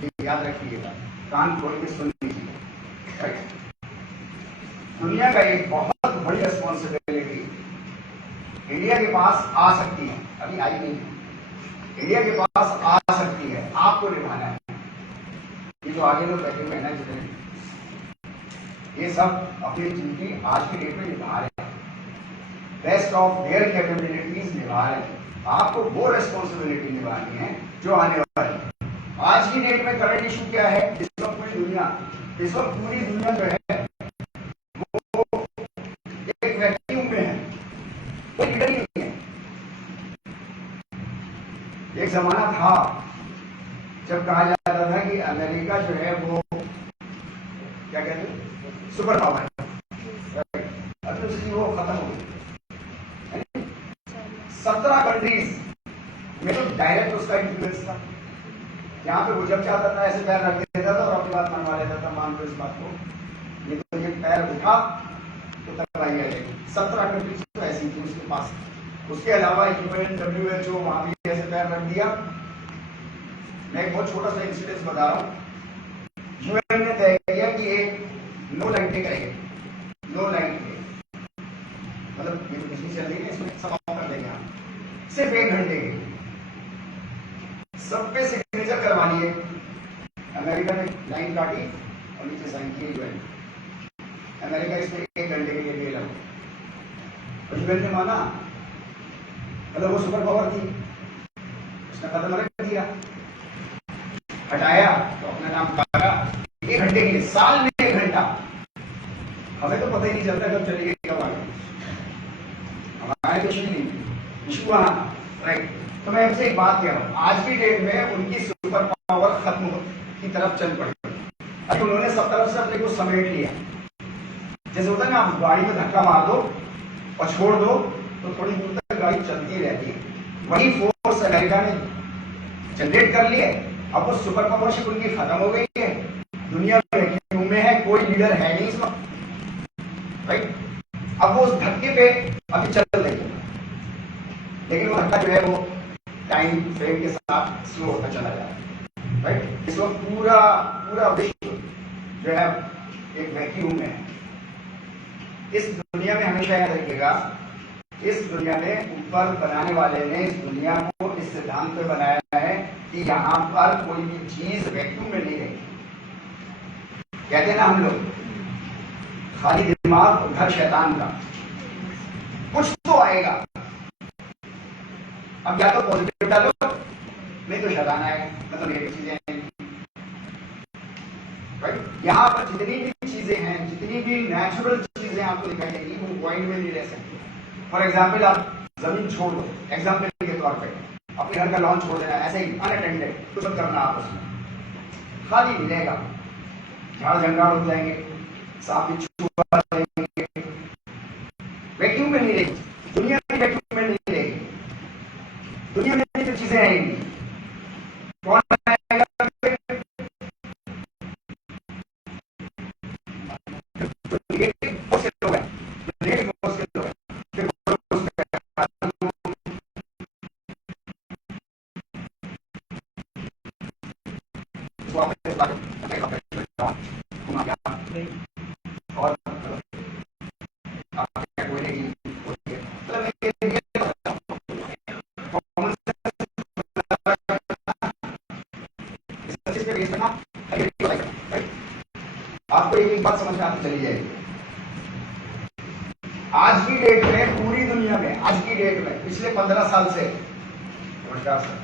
ये याद रखिएगा, कान खोल के सुन लीजिए, राइट? दुनिया का एक बहुत बड़ी रिस्पॉन्सिबिलिटी इंडिया के पास आ सकती है, अभी आई नहीं, इंडिया के पास आ सकती है, आपको निभाना है। ये जो आगे लोग बैठे हुए हैं ना, जितने ये सब अपनी ड्यूटी आज की डेट में निभा रहे हैं, बेस्ट ऑफ देयर कैपेबिलिटीज निभा रहे हैं। आपको वो रिस्पॉन्सिबिलिटी निभानी है जो आने वाली है। आज की डेट में करंट इशू क्या है? इस वक्त पूरी दुनिया जो है वो एक वैक्यूम में है, कोई लीडर ही नहीं है। एक जमाना था जब कहा जाता था कि अमेरिका जो है वो क्या कहते हैं, सुपर पावर है, अब तो वो खत्म हो गई। 17 कंट्रीज में तो डायरेक्ट उसका इन्फ्लुएंस था। यहाँ पे वो जब चाहता था ऐसे पैर रख देता था और अपनी बात मनवा लेता था, मान लो इस बात को, ये तो ये पैर उठा तो तबाही आ जाएगी। 17 कंट्रीज तो ऐसी थी उसके पास। उसके अलावा UN WHO वहां भी ऐसे पैर रख दिया। मैं एक बहुत छोटा सा इंसिडेंस बता रहा हूँ। UN ने तय नो लाइटें करेंगे, नो लाइट पे, मतलब ये बिजली चल रही है इसमें सब ऑफ कर देंगे हम, सिर्फ 1 घंटे के। सब पे सिग्नेचर करवानी है। अमेरिका ने लाइन काटी और नीचे साइन किए यूएन। अमेरिका इसमें 1 घंटे के लिए फेल हो। यूएन ने माना, मतलब वो सुपर पावर थी, उसने कदम रख दिया, हटाया तो अपना नाम काटा 1 घंटे के लिए, साल में 1 घंटा। हमें तो पता ही नहीं चलता कब चली गई कब आ गई, हमारे कुछ नहीं इशू वहां, राइट। तो मैं आपसे एक बात कह रहा हूं, आज की डेट में उनकी सुपर पावर खत्म की तरफ चल पड़ी। अभी उन्होंने सब तरफ से अपने को समेट लिया। जैसे होता है ना, आप गाड़ी में धक्का मार दो और छोड़ दो तो थोड़ी दूर तक गाड़ी चलती रहती है। वही फोर्स अमेरिका ने जनरेट कर लिए। अब वो सुपर पावरशिप उनकी खत्म हो गई है, दुनिया वैक्यूम में है, कोई लीडर है नहीं इस वक्त, राइट। अब वो उस धक्के पे अभी चल रही है, लेकिन वो धक्का जो है वो टाइम फ्रेम के साथ स्लो होता चला जा रहा है, राइट। इस वक्त पूरा पूरा विश्व जो है एक वैक्यूम में है। इस दुनिया में हमेशा याद रखिएगा, इस दुनिया में ऊपर बनाने वाले ने इस दुनिया को इस सिद्धांत पे बनाया है कि यहां पर कोई भी चीज वैक्यूम में नहीं रहेगी। कहते हैं ना हम लोग, खाली दिमाग घर शैतान का, कुछ तो आएगा। अब या तो पॉजिटिव डालो, नहीं तो शैतान आएगा, मतलब नेगेटिव चीजें आएंगी, राइट। यहां पर जितनी भी चीजें हैं, जितनी भी नेचुरल चीजें आपको दिखाई देंगी, वो पॉइंट में नहीं रह सकती। फॉर एग्जाम्पल, आप जमीन छोड़ दो, एग्जाम्पल के तौर पे अपने घर का लॉन छोड़ देना, ऐसे ही अनअटेंडेड, कुछ मत करना आप उसमें, खाली मिलेगा, झाड़ जंगल उग जाएंगे, सांप बिच्छू आ जाएंगे, वैक्यूम में नहीं रहेगी दुनिया, की वैक्यूम में नहीं रहेगी दुनिया में। जो चीजें आएंगी, कौन आएगा? और आपको एक बात समझ में आती चली जाएगी। आज की डेट में पूरी दुनिया में, आज की डेट में पिछले 15 साल से, नमस्कार सर,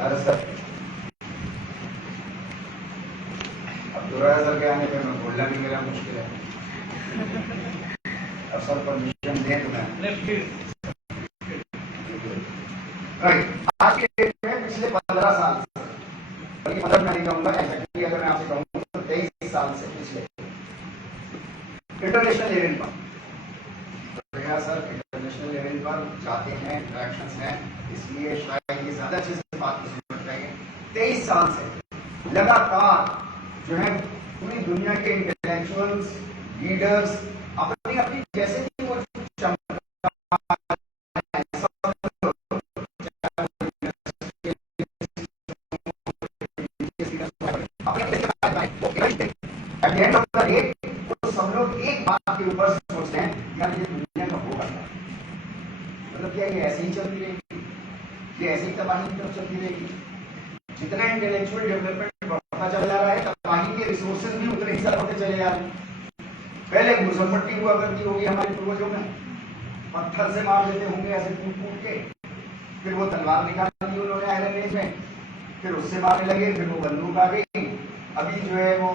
अरे सर अब सर के आने पे मैं बोलना भी मेरा मुश्किल है। अब सर परमिशन दें तो मैं राइट। आज की डेट में पिछले 15 साल से, बल्कि 15 मैं नहीं कहूंगा, एक्चुअली अगर मैं आपसे कहूँ तो 23 साल से पिछले इंटरनेशनल लेवल पर, तो सर इंटरनेशनल लेवल पर जाते हैं, इंटरेक्शंस हैं, इसलिए शायद ये ज्यादा अच्छे से बात समझ पाएंगे। 23 साल से लगातार जो है पूरी दुनिया के इंटेलेक्चुअल्स, लीडर्स अपनी अपनी जैसे कि वो सब लोग एक बात के ऊपर सोचते हैं, यार ये दुनिया का होगा क्या, मतलब क्या ये ऐसे ही चलती रहेगी, ये ऐसे ही तबाही की तरफ चलती रहेगी। जितना इंटेलेक्चुअल डेवलपमेंट बढ़ता चला जा रहा है, तबाही के रिसोर्सेज भी उतने ही ज्यादा होते चले जा रहे हैं। पहले घुसपट्टी हुआ करती होगी हमारे पूर्वजों में, पत्थर से मार देते होंगे ऐसे कूट कूट के, फिर वो तलवार निकाल दी उन्होंने आयरन एज में, फिर उससे मारने लगे, फिर वो बंदूक आ गई, अभी जो है वो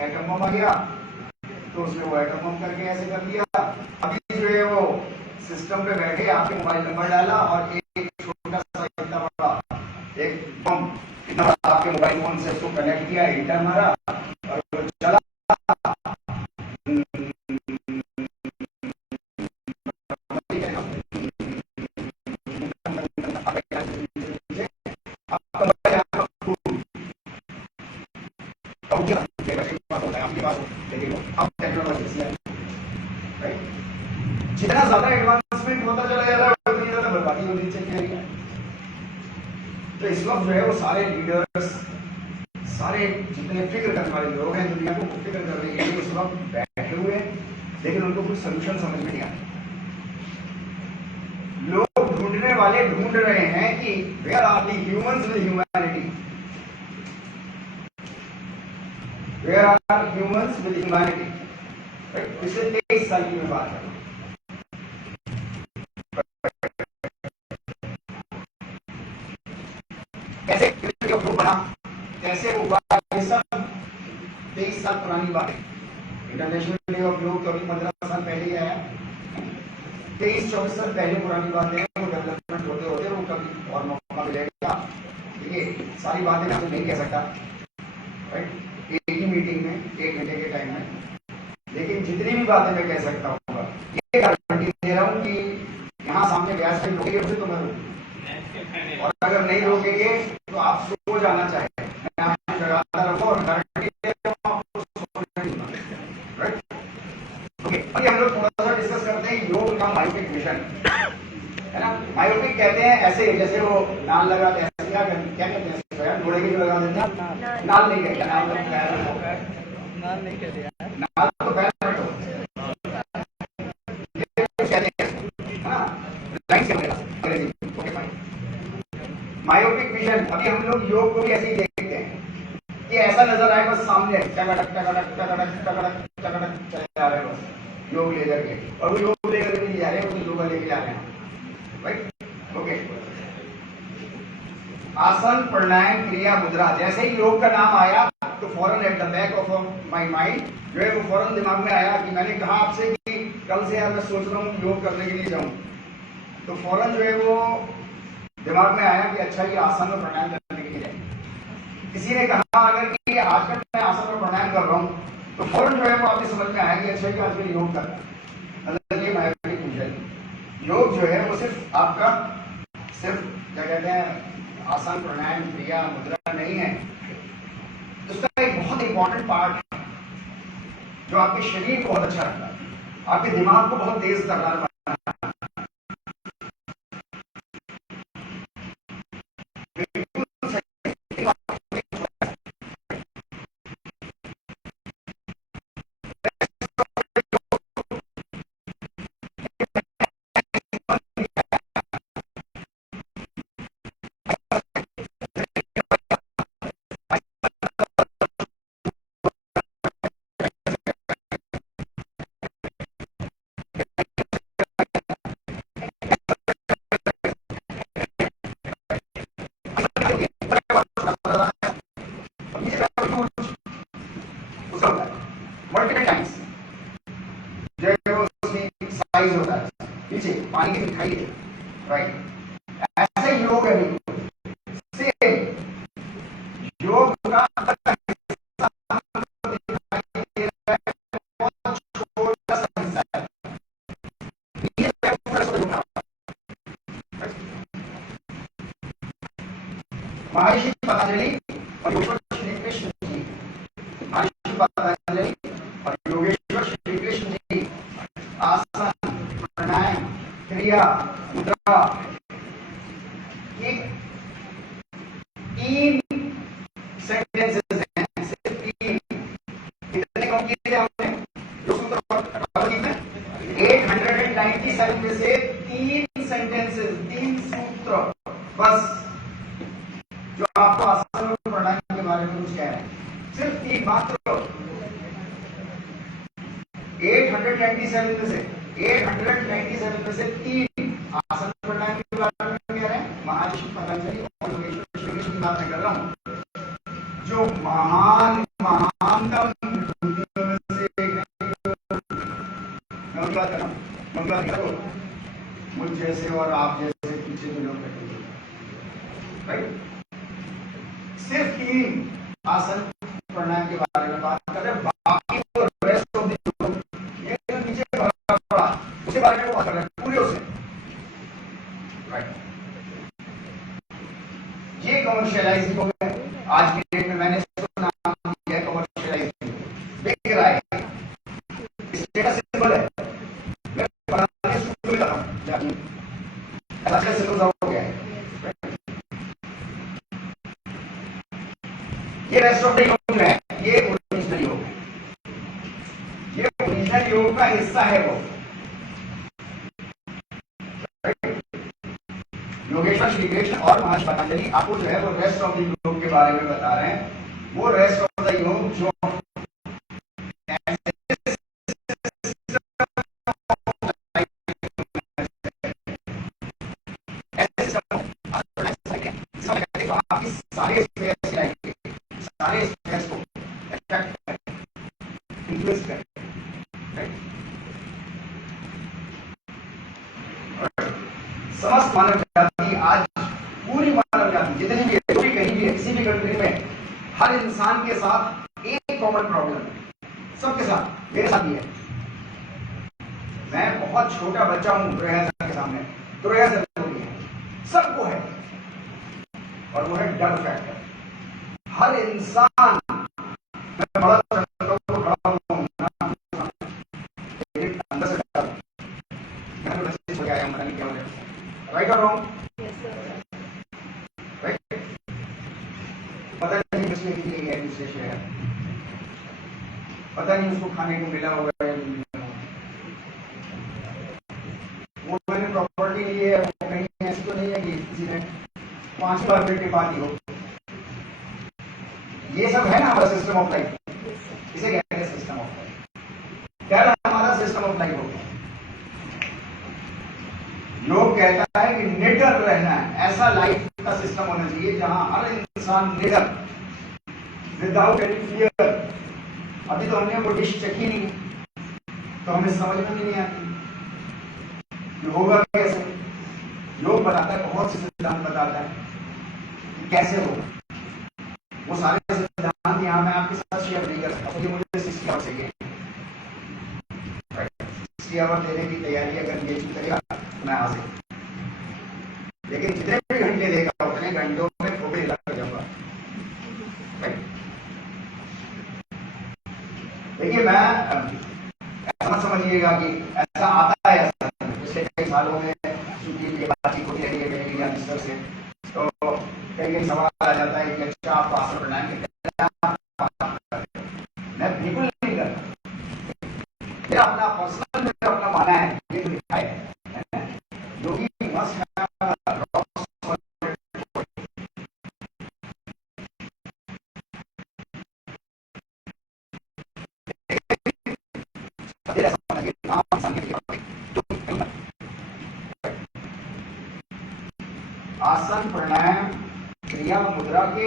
एटम बम आ गया, तो उसने वो एटम बम करके ऐसे कर दिया। अभी जो है वो सिस्टम पे बैठे आपके मोबाइल नंबर डाला और एक छोटा सा इतना बड़ा एक बम आपके मोबाइल फोन से उसको कनेक्ट किया, इंटर मारा और वो चला। जितना ज्यादा एडवांसमेंट होता चला जा रहा है, उतनी ज्यादा बर्बादी होनी चाहिए। तो इस वक्त जो है वो सारे लीडर्स, सारे जितने फिक्र करने वाले लोग हैं दुनिया को फिक्र करने के लिए इस वक्त बैठे हुए हैं, लेकिन उनको कुछ सोल्यूशन समझ में नहीं आता। लोग ढूंढने वाले ढूंढ रहे हैं कि where are the humans with humanity, where are humans with humanity. पिछले 23 साल की मैं बात कर रहा हूं। कैसे ग्रुप बना, कैसे वो हुआ, ये सब 23 साल पुरानी बात है। इंटरनेशनल डे ऑफ योग तो अभी 15 साल पहले ही आया, 23-24 साल पहले पुरानी बात है। वो डेवलपमेंट होते होते वो कभी और मौका मिलेगा। देखिए सारी बातें मैं नहीं कह सकता राइट एक ही मीटिंग में 1 घंटे के टाइम में, लेकिन जितनी भी बातें मैं कह सकता हूँ ये गारंटी दे रहा हूँ कि यहाँ सामने व्यास में रोकेंगे तो मैं रोकूंगा, और अगर नहीं रोकेंगे तो आप सो जाना चाहिए। मैं आपको जगाता रहूंगा और गारंटी दे रहा हूँ आपको सोने नहीं दूंगा। राइट ओके, अभी हम लोग थोड़ा सा डिस्कस करते हैं योग का मायोपिक विजन, है ना। मायोपिक कहते हैं ऐसे जैसे वो नाल लगाते हैं, क्या कहते हैं घोड़े की जो लगा देते हैं, नाल नहीं कहते, नाल नहीं कहते, नाल तो पैर में तो मायोपिक विजन। अभी हम लोग योग को भी ऐसे ही देखते हैं कि ऐसा नजर आए बस सामने टकटक टकटक टकटक टकटक टकटक चले जा रहे हैं बस योग लेकर के, और वो योग लेकर के नहीं जा रहे हैं, वो योगा लेके जा रहे हैं। राइट ओके, आसन प्राणायाम क्रिया मुद्रा, जैसे ही योग का नाम आया तो फौरन at the back of my mind जो है वो फौरन दिमाग में आया कि मैंने कहा आपसे कि कल से यार मैं सोच रहा हूँ योग करने के लिए जाऊं, तो फौरन जो है वो दिमाग में आया कि अच्छा ये आसन में प्राणायाम करने के लिए जाए। किसी ने कहा अगर कि आजकल मैं आसन में प्राणायाम कर रहा हूँ तो फौरन जो है वो आपकी समझ में आया कि अच्छा ये आजकल योग कर रहा है। ये मायोपिक विजन, योग जो है वो सिर्फ आपका सिर्फ क्या कहते हैं आसन प्राणायाम क्रिया मुद्रा नहीं है, उसका एक बहुत इंपॉर्टेंट पार्ट है जो आपके शरीर को बहुत अच्छा रखता है, आपके दिमाग को बहुत तेज करना है। मल्टीपल टाइम्स जो साइज होता है पीछे पानी की मिठाई है, राइट। ऐसे योग है सेम योग का महर्षि पतंजलि और योगेश्वर श्री कृष्ण जी, महर्षि पतंजलि और योगेश्वर श्री कृष्ण जी आसन प्राणायाम क्रिया मुद्रा एक 3 सेंटेंसेस हैं, सिर्फ 3 कितने कम किए थे हमने जो सूत्र में 897 में से 3 सेंटेंसेस 3 सूत्र बस जो आपको आसन प्राणायाम के बारे में कुछ कह रहे हैं, सिर्फ 3 मात्र 897 में से 3 आसन प्राणायाम के बारे में कह रहे हैं, महर्षि पतंजलि और योगेश्वर श्री कृष्ण की बात मैं कर रहा हूं, जो महानतम विभूतियों में से एक है। मुझ जैसे और आप जैसे पीछे भी लोग बैठे राइट, सिर्फ 3 आसन प्राणायाम के बारे में बात कर रहे हैं, बाकी तो रेस्ट ऑफ द ये जो नीचे पड़ा उसके बारे में बात कर रहे हैं पूरे उसे राइट। ये कमर्शियलाइजिंग हो गया आज की डेट में, मैंने इसको नाम दिया है कमर्शियलाइजिंग, बिक रहा है, स्टेटस सिंबल है, मैं बनाने शुरू कर रहा हूं ऐसा सिंबल हो गया है। ये रेस्ट ऑफ द योग जो है ये ओरिजिनल योग है, ये ओरिजिनल योग का हिस्सा है वो। योगेश्वर श्री कृष्ण और महर्षि पतंजलि आपको जो है वो रेस्ट ऑफ द योग के बारे में बता रहे हैं। वो रेस्ट ऑफ द योग जो आपकी सारे स्पेस सारे स्पेस को अट्रैक्ट करें, इन्फ्लुएंस करें, समस्त मानव जाति आज पूरी मानव जाति जितनी भी है, कहीं भी है, किसी भी कंट्री में हर इंसान के साथ एक कॉमन प्रॉब्लम है, सबके साथ, मेरे साथ भी है। मैं बहुत छोटा बच्चा हूं के सामने, तो है सबको है, और वो है डर फैक्टर। हर इंसान मैं बड़ा अंदर से डर, मैं तो बच्चे हो गया पता नहीं क्या हो गया, राइट और रॉन्ग? राइट, पता नहीं किसने की है दूसरे शहर, पता नहीं उसको खाने को मिला होगा या नहीं मिला, वो मैंने प्रॉपर्टी ली है, वो कहीं ऐसी तो नहीं है कि किसी ने 5 बार बेटे पाती हो। ये सब है ना हमारा सिस्टम ऑफ लाइफ, इसे कहते हैं सिस्टम ऑफ लाइफ। क्या हमारा सिस्टम ऑफ लाइफ हो गया? योग कहता है कि निडर रहना है, ऐसा लाइफ का सिस्टम होना चाहिए जहां हर इंसान निडर, विदाउट एनी फियर। अभी तो हमने वो डिश चखी नहीं, तो हमें समझ में नहीं आती होगा कैसे। योग बताता है, बहुत से सिद्धांत बताता है कि कैसे होगा। वो सारे सिद्धांत यहाँ मैं आपके साथ शेयर नहीं कर सकता, मुझे 60 आवर चाहिए। 60 आवर देने की तैयारी अगर ये चीज करेगा तो मैं हाजिर, लेकिन जितने भी घंटे देगा उतने घंटों में फोबे लग जाऊंगा। देखिए मैं ऐसा समझिएगा कि ऐसा आता है, ऐसा पिछले कई सालों में ये बातचीत होती रही है मेरी या मिस्टर से, तो कई सवाल आ जाता है कि अच्छा आप आसन प्राणायाम मैं बिल्कुल नहीं करता, मेरा अपना पर्सनल, मेरा अपना मानना है, ये तो लिखा है योगी मस्ट आसन प्राणायाम क्रिया मुद्रा के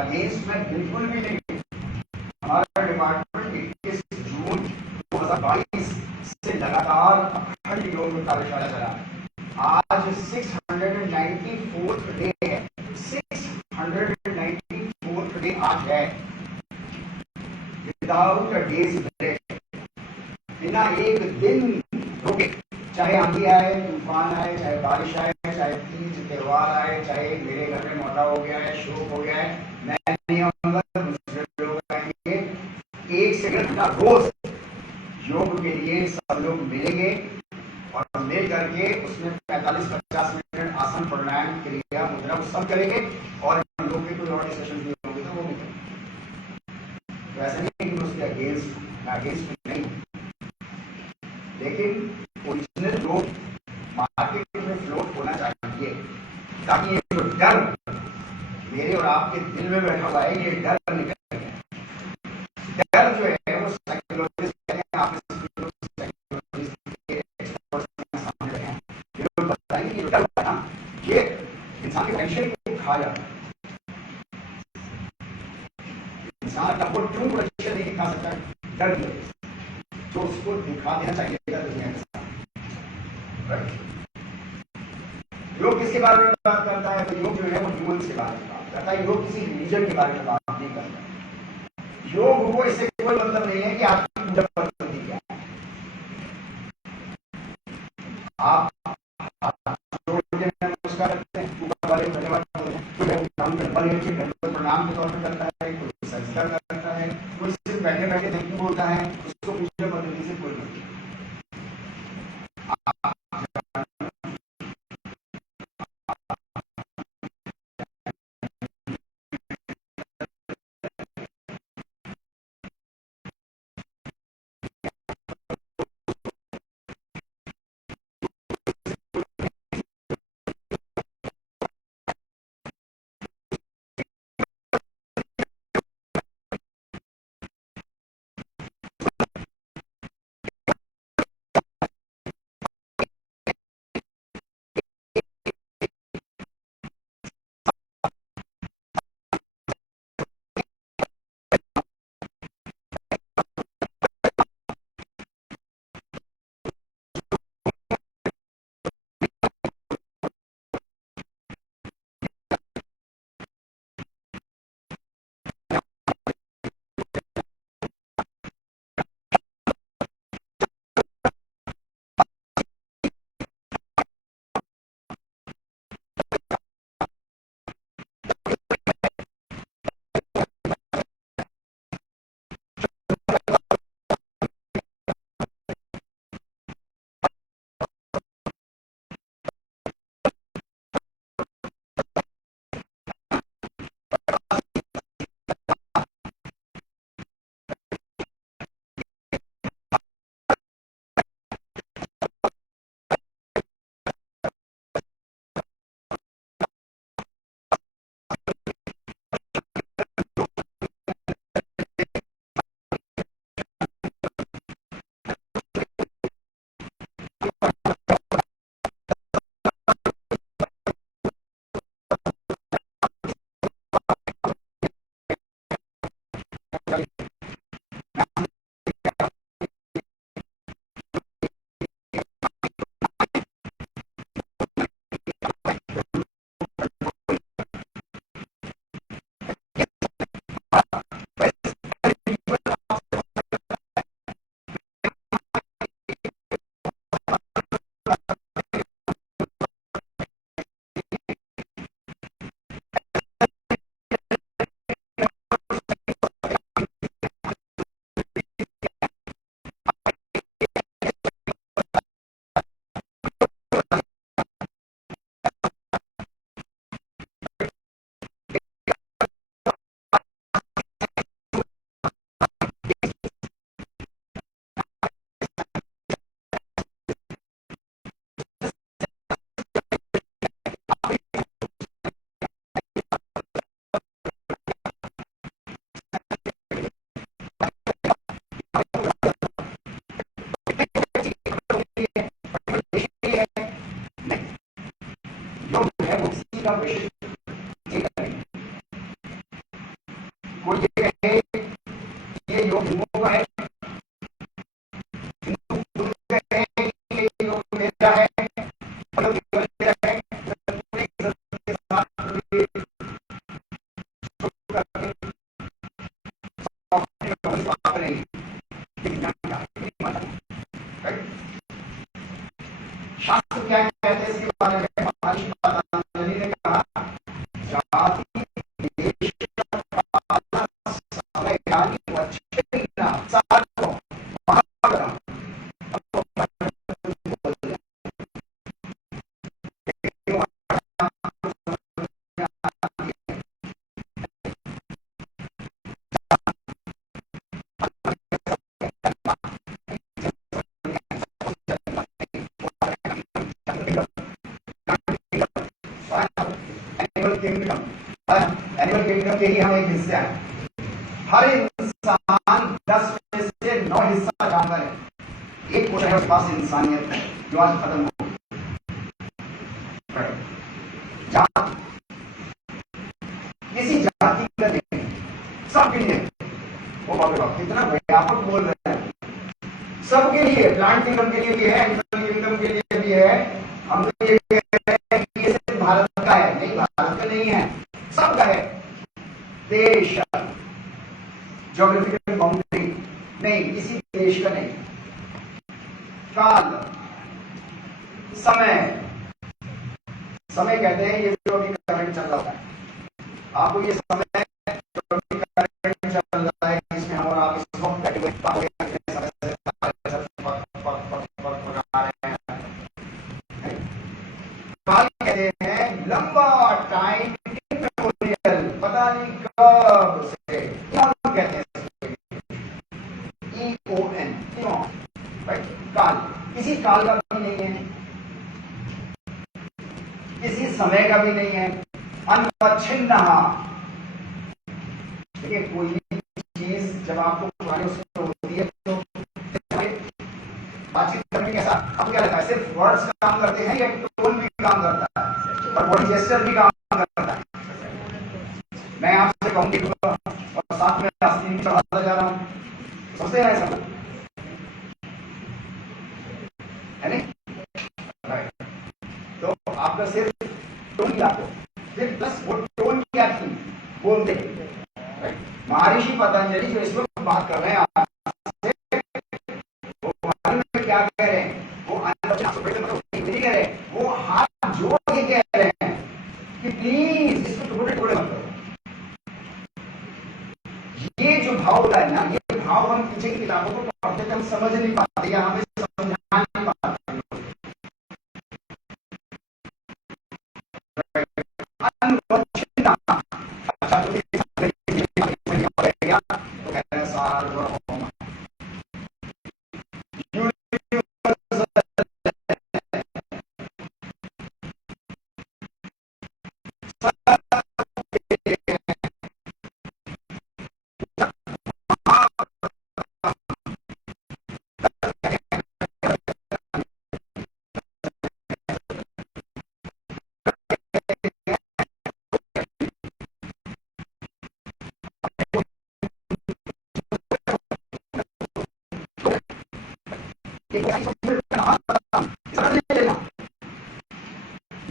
अगेंस्ट में बिल्कुल भी नहीं। हमारा डिपार्टमेंट 21 जून 2022 से लगातार अखंड योग कार्यशाला चला। आज 694th डे है, 694th डे आज है, विदाउट अ डेज ब्रेक, बिना एक दिन रुके, चाहे आंधी आए, तूफान आए, चाहे बारिश आए, चाहे तीज त्योहार आए, चाहे मेरे घर में मौता हो गया है, शोक हो गया है, मैं नहीं आऊंगा, दूसरे लोग आएंगे। 1 से 1 घंटा रोज योग के लिए सब लोग मिलेंगे और मिल करके उसमें 45-50 मिनट आसन प्राणायाम क्रिया मुद्रा सब करेंगे, और लोग के कोई और सेशन भी होंगे तो वो भी करेंगे। तो ऐसा नहीं कि उसके अगेंस्ट, मैं अगेंस्ट नहीं, लेकिन ओरिजिनल योग मार्केट में फ्लोट होना चाहिए, ताकि ये जो डर मेरे और आपके दिल में बैठा हुआ है, ये डर निकल जाए। डर जो है वो साइकोलॉजिस्ट कहते हैं, आप सामने रहे हैं, ये लोग बताएंगे कि डर है ना, ये इंसान के टेंशन को खा जाता है। इंसान आपको क्यों प्रोटेक्शन नहीं दिखा सकता है? डर की वजह से, तो उसको दिखा देना चाहिए दुनिया के साथ। योग किसके बारे में बात करता है? तो योग जो है वो ह्यूमंस के बारे में बात करता है, योग किसी रिलीजन के बारे में बात नहीं करता। योग को इससे कोई मतलब नहीं है कि आपकी पूजा पद्धति क्या है। आप नमस्कार करते हैं, ऊपर वाले धन्यवाद प्रणाम के तौर पर करता है, कोई सजदा करता है, कोई सिर्फ बैठे बैठे थैंक यू बोलता है, उसको पूजा पद्धति से कोई मतलब बारे में महर्षि पतंजलि ने कहा, जाति देश काल समय यानी वच्छिन्न साधो महागणम। एनिमल किंगडम के ही हम एक हिस्से हैं। हर इंसान 10 में से 9 हिस्सा जानवर है। एक कोशिश है उसके पास इंसानियत है जो आज खत्म हो जाति किसी जाति का नहीं, सबके लिए। वो बाप कितना व्यापक बोल रहे हैं, सबके लिए। प्लांट किंगडम के लिए भी है, एनिमल किंगडम के लिए भी है। हम तो ये सिर्फ भारत का है, नहीं, भारत का नहीं है, सबका है। देश, ज्योग्राफिकल बाउंड्री नहीं, किसी देश का नहीं। काल, समय, समय कहते हैं ये जो अभी करंट चल रहा है, आपको ये समय जो अभी करंट चल रहा है, इसमें हम और आप इस वक्त बैठे हुए काल कहते हैं लंबा टाइम, पता नहीं कब से कहते हैं EON, काल। किसी काल का भी नहीं है, किसी समय का भी नहीं है, अनवच्छिन्न। देखिए कोई भी चीज जब आपको पुराने उसमें होती है तो बातचीत करने कैसा, आपको क्या लगता है सिर्फ वर्ड्स काम करते हैं या टोन भी काम करता है और बॉडी जेस्चर भी काम करता है? मैं आपसे कहूंगी और साथ में आस्तीन भी चढ़ाता जा रहा हूं, समझते हैं सब है नहीं? राइट। तो आपका सिर्फ टोन क्या हो, फिर प्लस वो टोन क्या थी बोलते। महर्षि पतंजलि जो इस वक्त बात कर रहे हैं आपसे, वो में क्या कह रहे हैं, वो नहीं कह रहे, वो हाथ जोड़ के कह रहे हैं कि प्लीज इसको टुकड़े टुकड़े मत करो। ये जो भाव होता है ना, ये भाव हम पीछे की किताबों को पढ़ते थे, हम समझ नहीं पाते या हमें समझा नहीं पाते।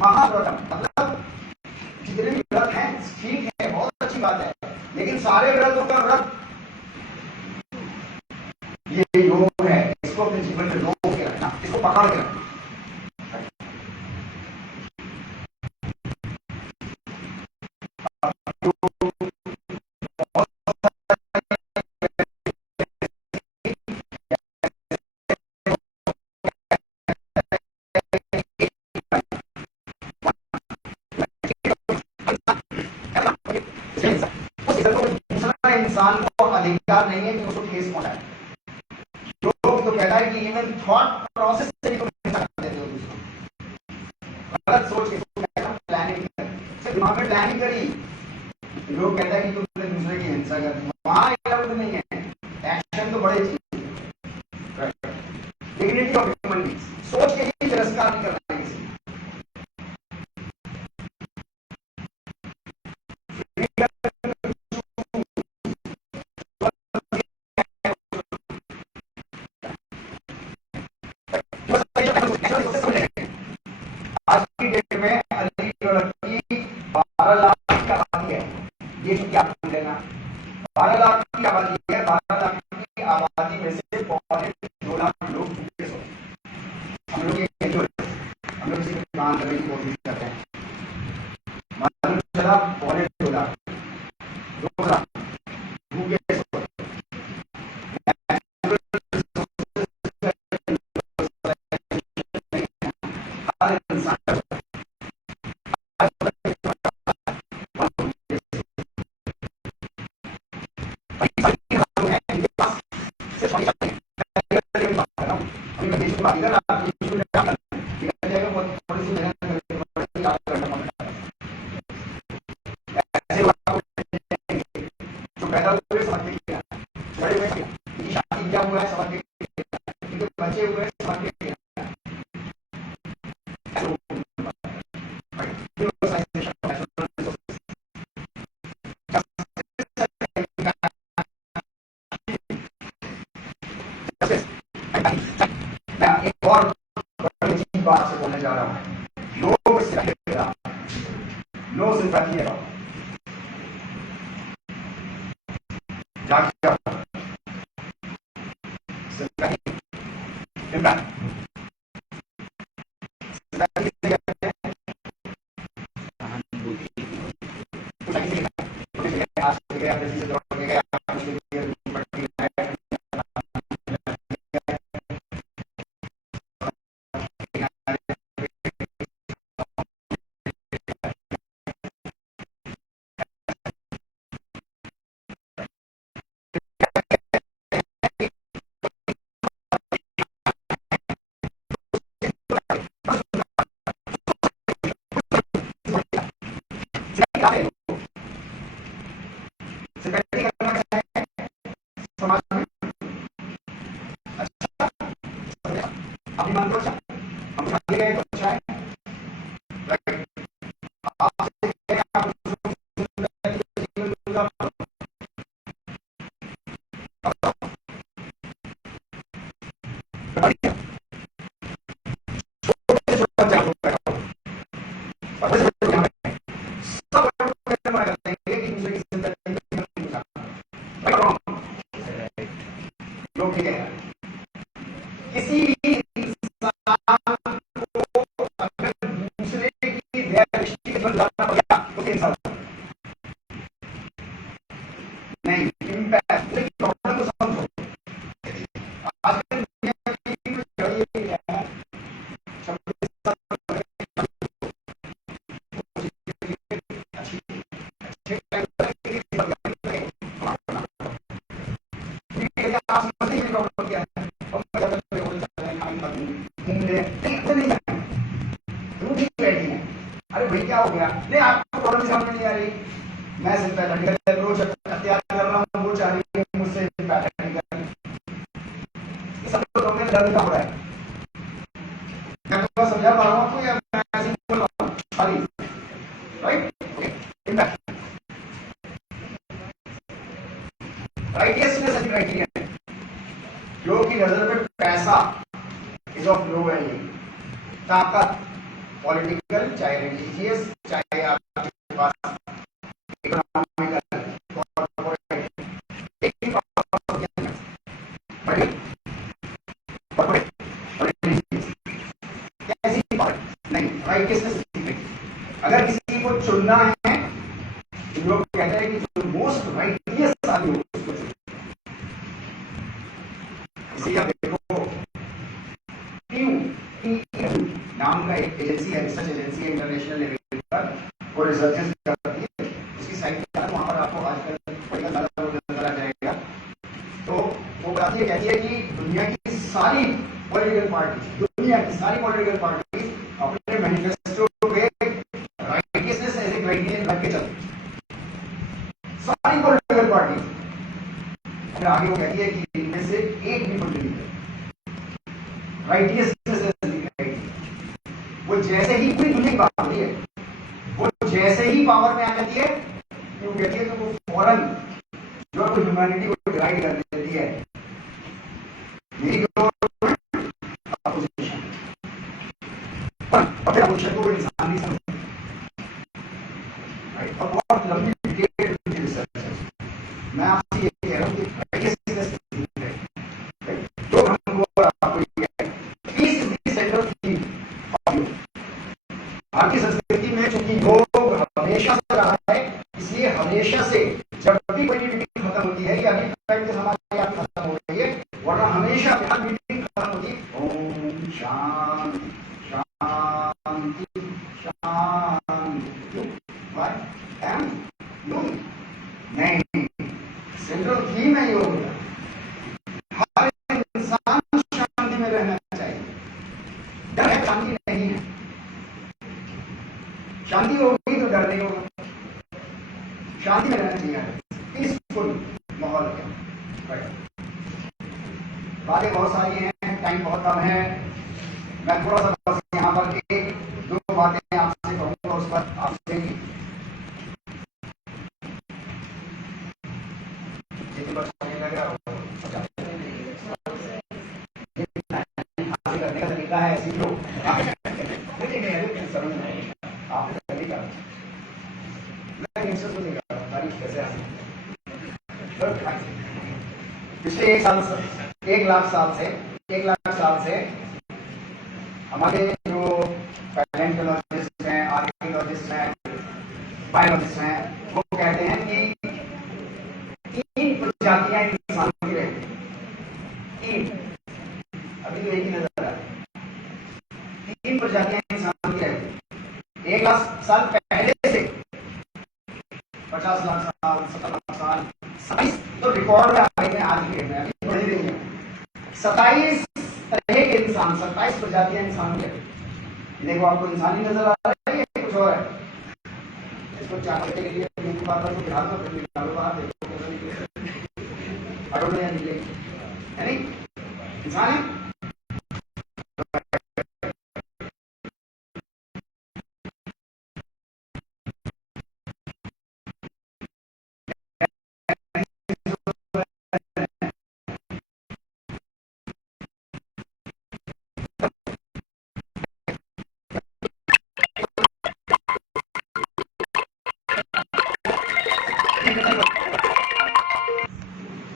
महाव्रतम मतलब जितने भी व्रत हैं ठीक है, बहुत अच्छी बात है, लेकिन सारे व्रतों का व्रत ये योग है, इसको अपने जीवन में रोक के रखना, इसको पकड़ के रखना। इंसान को अधिकार नहीं है कि उसको ठेस पहुंचाए। लोग तो कहता है कि इवन थॉट प्रोसेस से भी देते हो दूसरों, गलत सोच के प्लानिंग सिर्फ दिमाग में प्लानिंग करी, लोग कहता है कि तुमने दूसरे की हिंसा कर दी, वहां अलाउड नहीं है, एक्शन तो बड़े चीज है। डिग्निटी ऑफ ह्यूमन बीइंग्स, सोच के ही तिरस्कार नहीं करना किसी। आज की डेट में अलीगढ़ की 12 लाख की आबादी है, ये जो क्या लेना 12 लाख की आबादी है, 12 लाख की आबादी में से 2.25 लाख लोग भूखे सो, हम लोग ये हम लोग किसी के बयान करने की कोशिश करते हैं। मालूम चला पौने 2 लाख, दूसरा भूखे स्वर, हर इंसान पैदा हुए समझ के किया, बड़े हुए इनकी शादी क्या हुआ है समझ के किया, इनके बच्चे हुए समझ के किया। मैं एक और बड़ी बात से बोलने जा रहा हूँ, नो सिंपैथी है जाके सिंपैथी इम्पैक्ट समाज में अच्छा अपनी मान को अच्छा हम खाली गए तो अच्छा है, ठीक है। किसी भी इंसान को अगर दूसरे की दृष्टि में लाना पड़ा तो इंसान नहीं इम्पैक्ट प्रॉब्लम को समझो। आजकल दुनिया की जड़ी है अरे भाई क्या हो गया, नहीं आपको प्रॉब्लम समझ में नहीं आ रही, मैं सिर्फ रोज हत्या कर रहा हूँ, वो चाह रही है मुझसे सब लोगों में दर्द का हो रहा है। मैं तो समझा पा रहा हूँ आपको या मैं ऐसे ही बोल रहा हूँ, sorry right impact righteousness and criteria जो कि नजर में पैसा इज ऑफ लो वैल्यू, ताकत पॉलिटिकल चाहे रिलीजियस चाहे आपके पास इकोनॉमिकल कॉर्पोरेट नहीं राइटियसनेस। अगर किसी को चुनना है लोग कहते हैं कि जो मोस्ट राइटियस आदमी हो उसको चुनो। इसी का देखो नाम का एक एजेंसी है, रिसर्च एजेंसी है इंटरनेशनल लेवल पर, वो रिसर्चेस करती है, उसकी साइट पर वहां पर आपको आजकल पढ़ना ज्यादा नजर आ जाएगा। तो वो बताती है, कहती है कि दुनिया की सारी पॉलिटिकल पार्टीज, दुनिया की सारी पॉलिटिकल पार्टीज अपने मैनिफेस्टो पे राइटियसनेस एज ए क्राइटेरियन रख के चलती, सारी पॉलिटिकल पार्टीज। फिर आगे वो कहती है कि इनमें से एक भी पॉलिटिकल राइटियसनेस वो जैसे ही पूरी दुनिया की बात हो रही है, वो जैसे ही पावर में आ जाती है वो कहती है कि वो फौरन जो है ह्यूमैनिटी को डिवाइड कर देती है, मेरी अपोजिशन और फिर अपोजिशन को इंसान नहीं समझती। और बहुत लंबी डिटेल रिसर्च है। मैं आपसे ये कह रहा हूँ कि राइटियसनेस जो हमको आपको ये है, peace is the central theme of you. हमेशा से जब भी कोई मीटिंग खत्म होती है या अभी हमारे यहाँ खत्म हो रही है, वरना हमेशा मीटिंग खत्म होती है ओम शांति शांति शांति। योग नहीं, सेंट्रल थीम है योग। हर इंसान शांति में रहना चाहिए। डर है, शांति नहीं है। शांति होगी तो डर नहीं होगा। शांति में रहना चाहिए, पीसफुल माहौल है। बातें बहुत सारी हैं, टाइम बहुत कम है। मैं थोड़ा सा बस यहाँ पर एक दो बातें आपसे कहूँगा, उस पर आपसे करने का तरीका है, सीख लो। समझ नहीं आपने तरीका पिछले 1 लाख साल से हमारे जो पैलेंटोलॉजिस्ट हैं, आर्कियोलॉजिस्ट हैं, बायोलॉजिस्ट हैं, वो कहते हैं कि 3 प्रजातियां इंसान की रहती हैं। 3, अभी तो एक ही नजर आ रहा है। 3 प्रजातियां इंसान की रहती हैं। 1 लाख साल पहले से 50 लाख साल, 70 लाख साल, 27 तो रिकॉर्ड में आ रही है आज की डेट में, अभी थोड़ी देर में 27 तरह के इंसान, 27 प्रजातियां इंसान की। देखो आपको इंसान ही नजर आ रहा है या कुछ और है? इसको जानने के लिए यूट्यूब पर तो ध्यान में निकालो, बाहर देखो है नहीं इंसान है।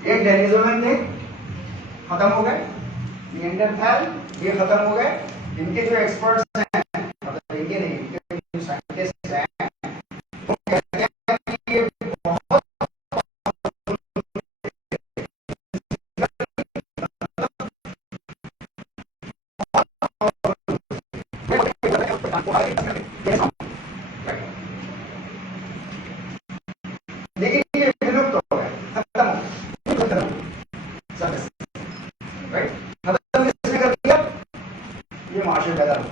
एक डेनिसोवन थे, खत्म हो गए। निएंडरथैल, ये खत्म हो गए। इनके जो एक्सपर्ट्स हैं, मतलब इनके नहीं, इनके जो साइंटिस्ट हैं, वो कहते हैं कि ये बहुत लेकिन ये विलुप्त हो गए, खत्म हो गए। खत्म किसने कर दिया? ये माशरे पैदा हो।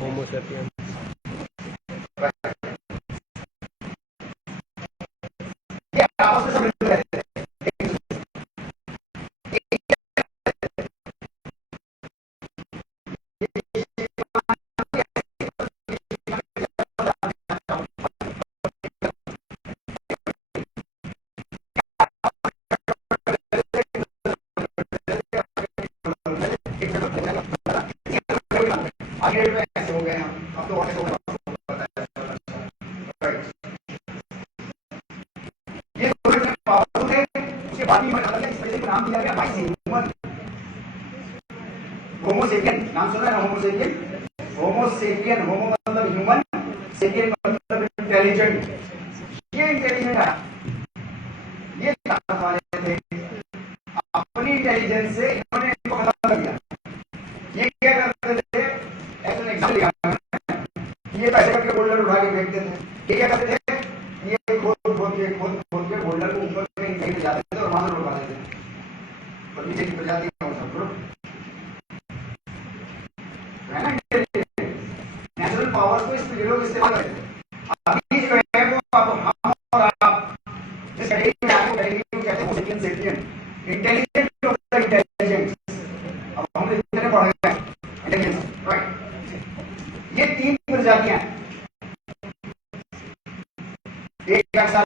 होमो सेपियन। ये आपस में सब मिलते रहते हैं। आगे में ऐसे हो गए हम, अब तो और ऐसे होगा, ये पावरफुल है। उसके बाद ही अलग है, इस वजह से नाम दिया गया बाइस ह्यूमन। होमो सेपियन नाम सुना है? होमो सेपियन, होमो सेपियन, होमो मतलब ह्यूमन, सेपियन मतलब इंटेलिजेंट। ये इंटेलिजेंट है, ये ताकत वाले थे। अपनी इंटेलिजेंस से इन्होंने इनको खत्म कर दिया। ये क्या करते थे? ये पैसे करके बोल्डर उठा के फेंकते थे। ये क्या करते थे? ये खोद खोद के बोल्डर को ऊपर कहीं ले जाते थे और वहां से उठा देते थे। और नीचे की प्रजाति का सब ग्रुप है ना, नेचुरल पावर्स को इस लोग इस्तेमाल करते थे। अभी जो है वो अब हम और आप इस कैटेगरी में आगे कैटेगरी कहते हैं sapien sapien, intelligent of the intelligence. अब हम इतने पढ़ गए इंटेलिजेंस, राइट। ये 3 प्रजातियां हैं। 1 लाख साल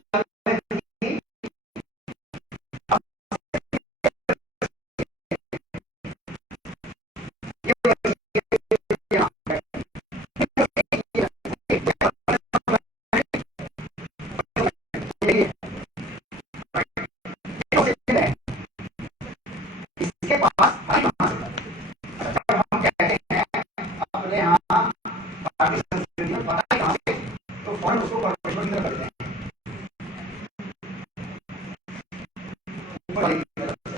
इसके पास हम कहते हैं अपने यहाँ संस्कृति में पता है कहां से, तो फौरन उसको ऊपर की तरफ करते हैं, ऊपर वाली तरफ से,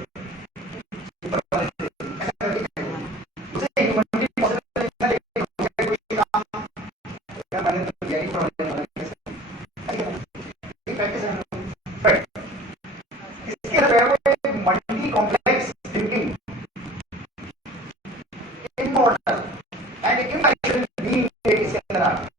ऊपर वाली तरफ से, ऐसा करके उसे ह्यूमनिटी पॉजिटिव तरीका लेके कोई काम क्या मैंने तो किया ही थोड़ा प्रैक्टिस है। इसके अलावा multi complex thinking immortal and imaginary being इसके अंदर आ गया।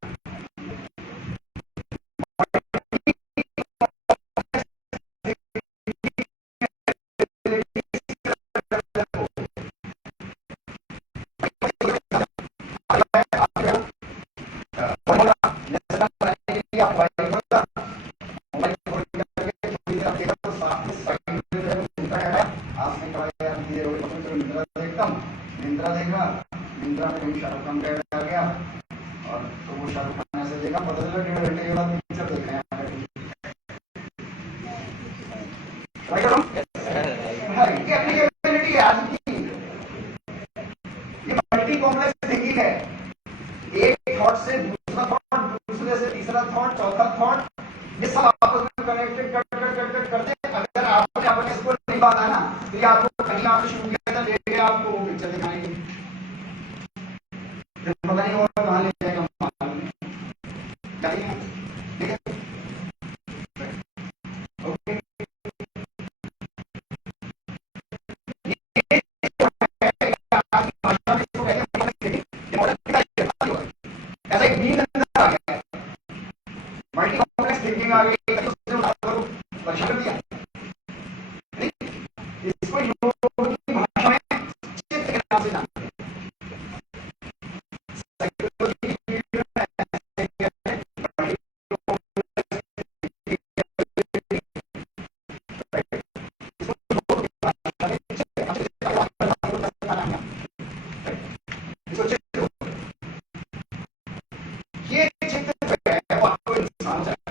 मिंत्रा देखा, मिंत्रा में कहीं शाहरुख खान का ऐड आ गया और तो वो शाहरुख खान ऐसे देखा, पता चला 1.5 घंटे के बाद पिक्चर देख रहे हैं। ये अपनी एबिलिटी है आज की, ये मल्टी कॉम्प्लेक्स थिंकिंग है। एक थॉट से दूसरा थॉट, दूसरे से तीसरा थॉट, चौथा थॉट, ये सब आपस में कनेक्टेड करते अगर आपने अपने इसको नहीं बांधा ना तो ये आपको कहीं आपने शुरू किया था ले गया आपको वो पिक्चर दिखाएंगे, पता नहीं और कहाँ ले जाएगा मालूम नहीं। ओके, ऐसा एक नींद अंदर आ गया, मल्टी कॉम्प्लेक्स थिंकिंग आ गई, परेशान कर दिया। इसको योग की भाषा में चित्त के नाम से जानते हैं। साइकोलॉजी की फील्ड में ये चित्त है आपको इंसान चाहिए।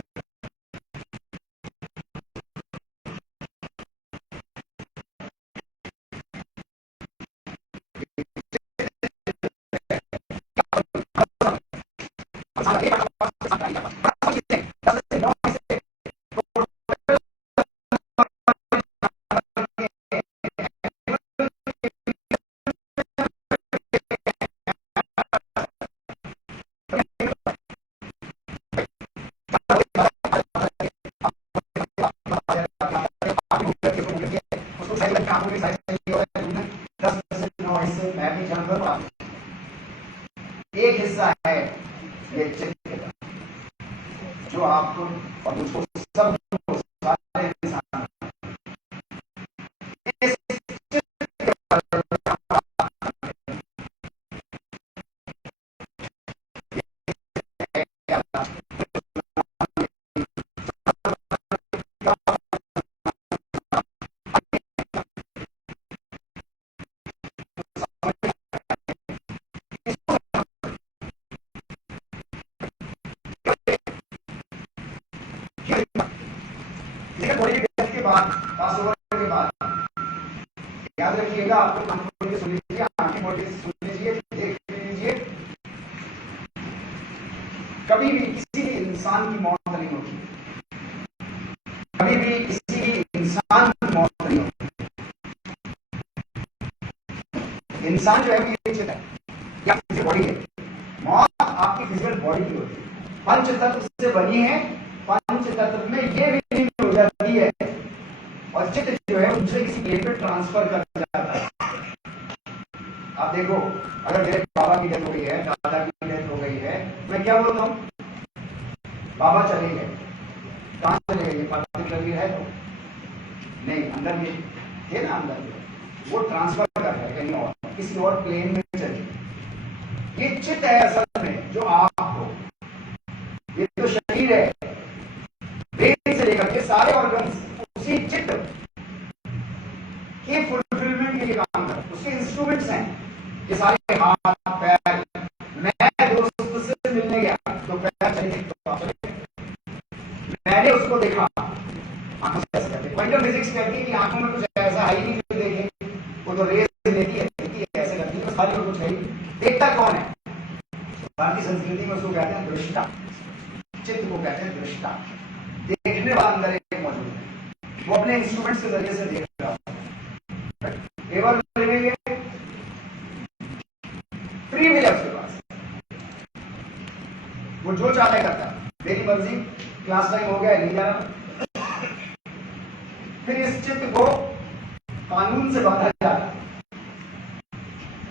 एक हिस्सा है ये चित्त का जो आपको और मुझको सब सारे इंसान इस थोड़ी देर के बाद पास ओवर के बाद याद रखिएगा, आपको कान खोल के सुन लीजिए, आंखें खोल के सुन लीजिए, देख लीजिए, कभी भी किसी भी इंसान की मौत नहीं होती, कभी भी किसी भी इंसान की मौत नहीं होती। इंसान जो है वो ये चित्त है या फिजिकल बॉडी है, मौत आपकी फिजिकल बॉडी की होती है। पंच तत्व से बनी है, पंच तत्व में ये भी हो जाती है और चित्त जो है दूसरे किसी प्लेन पे ट्रांसफर कर जाता है। आप देखो, अगर मेरे बाबा की डेथ हो गई है, दादा की डेथ हो गई है, मैं क्या बोलता हूँ, बाबा चले गए, कहां चले गए, पार्थिव शरीर है तो नहीं, अंदर ये थे ना, अंदर वो ट्रांसफर कर रहे कहीं और, किसी और प्लेन में चले। ये चित्त है असल में जो आप हो, ये तो शरीर है, ब्रेन से लेकर के सारे ऑर्गन्स उसी चित्त के फुलफिलमेंट के लिए काम करते हैं, उसके इंस्ट्रूमेंट्स हैं ये सारे, हाथ पैर। मैं दोस्त से मिलने गया तो पैर चले, मैंने उसको देखा, आंखों से ऐसा करते, क्वांटम फिजिक्स कहती है कि आंखों में कुछ ऐसा है ही नहीं जो देखे, वो तो रेस लेती है ऐसे करती है, सारी और कुछ है देखता कौन है। भारतीय संस्कृति में उसको कहते हैं दृष्टा, चित्त को कहते हैं दृष्टा, देखने वाला अंदर एक मौजूद है, वो अपने इंस्ट्रूमेंट्स के जरिए से देख रहा है। एवर लिविंग है, फ्री विल है उसके पास, वो जो चाहे करता है, मेरी मर्जी, क्लास टाइम हो गया नहीं जा रहा। फिर इस चित्त को कानून से बांधा जाता है,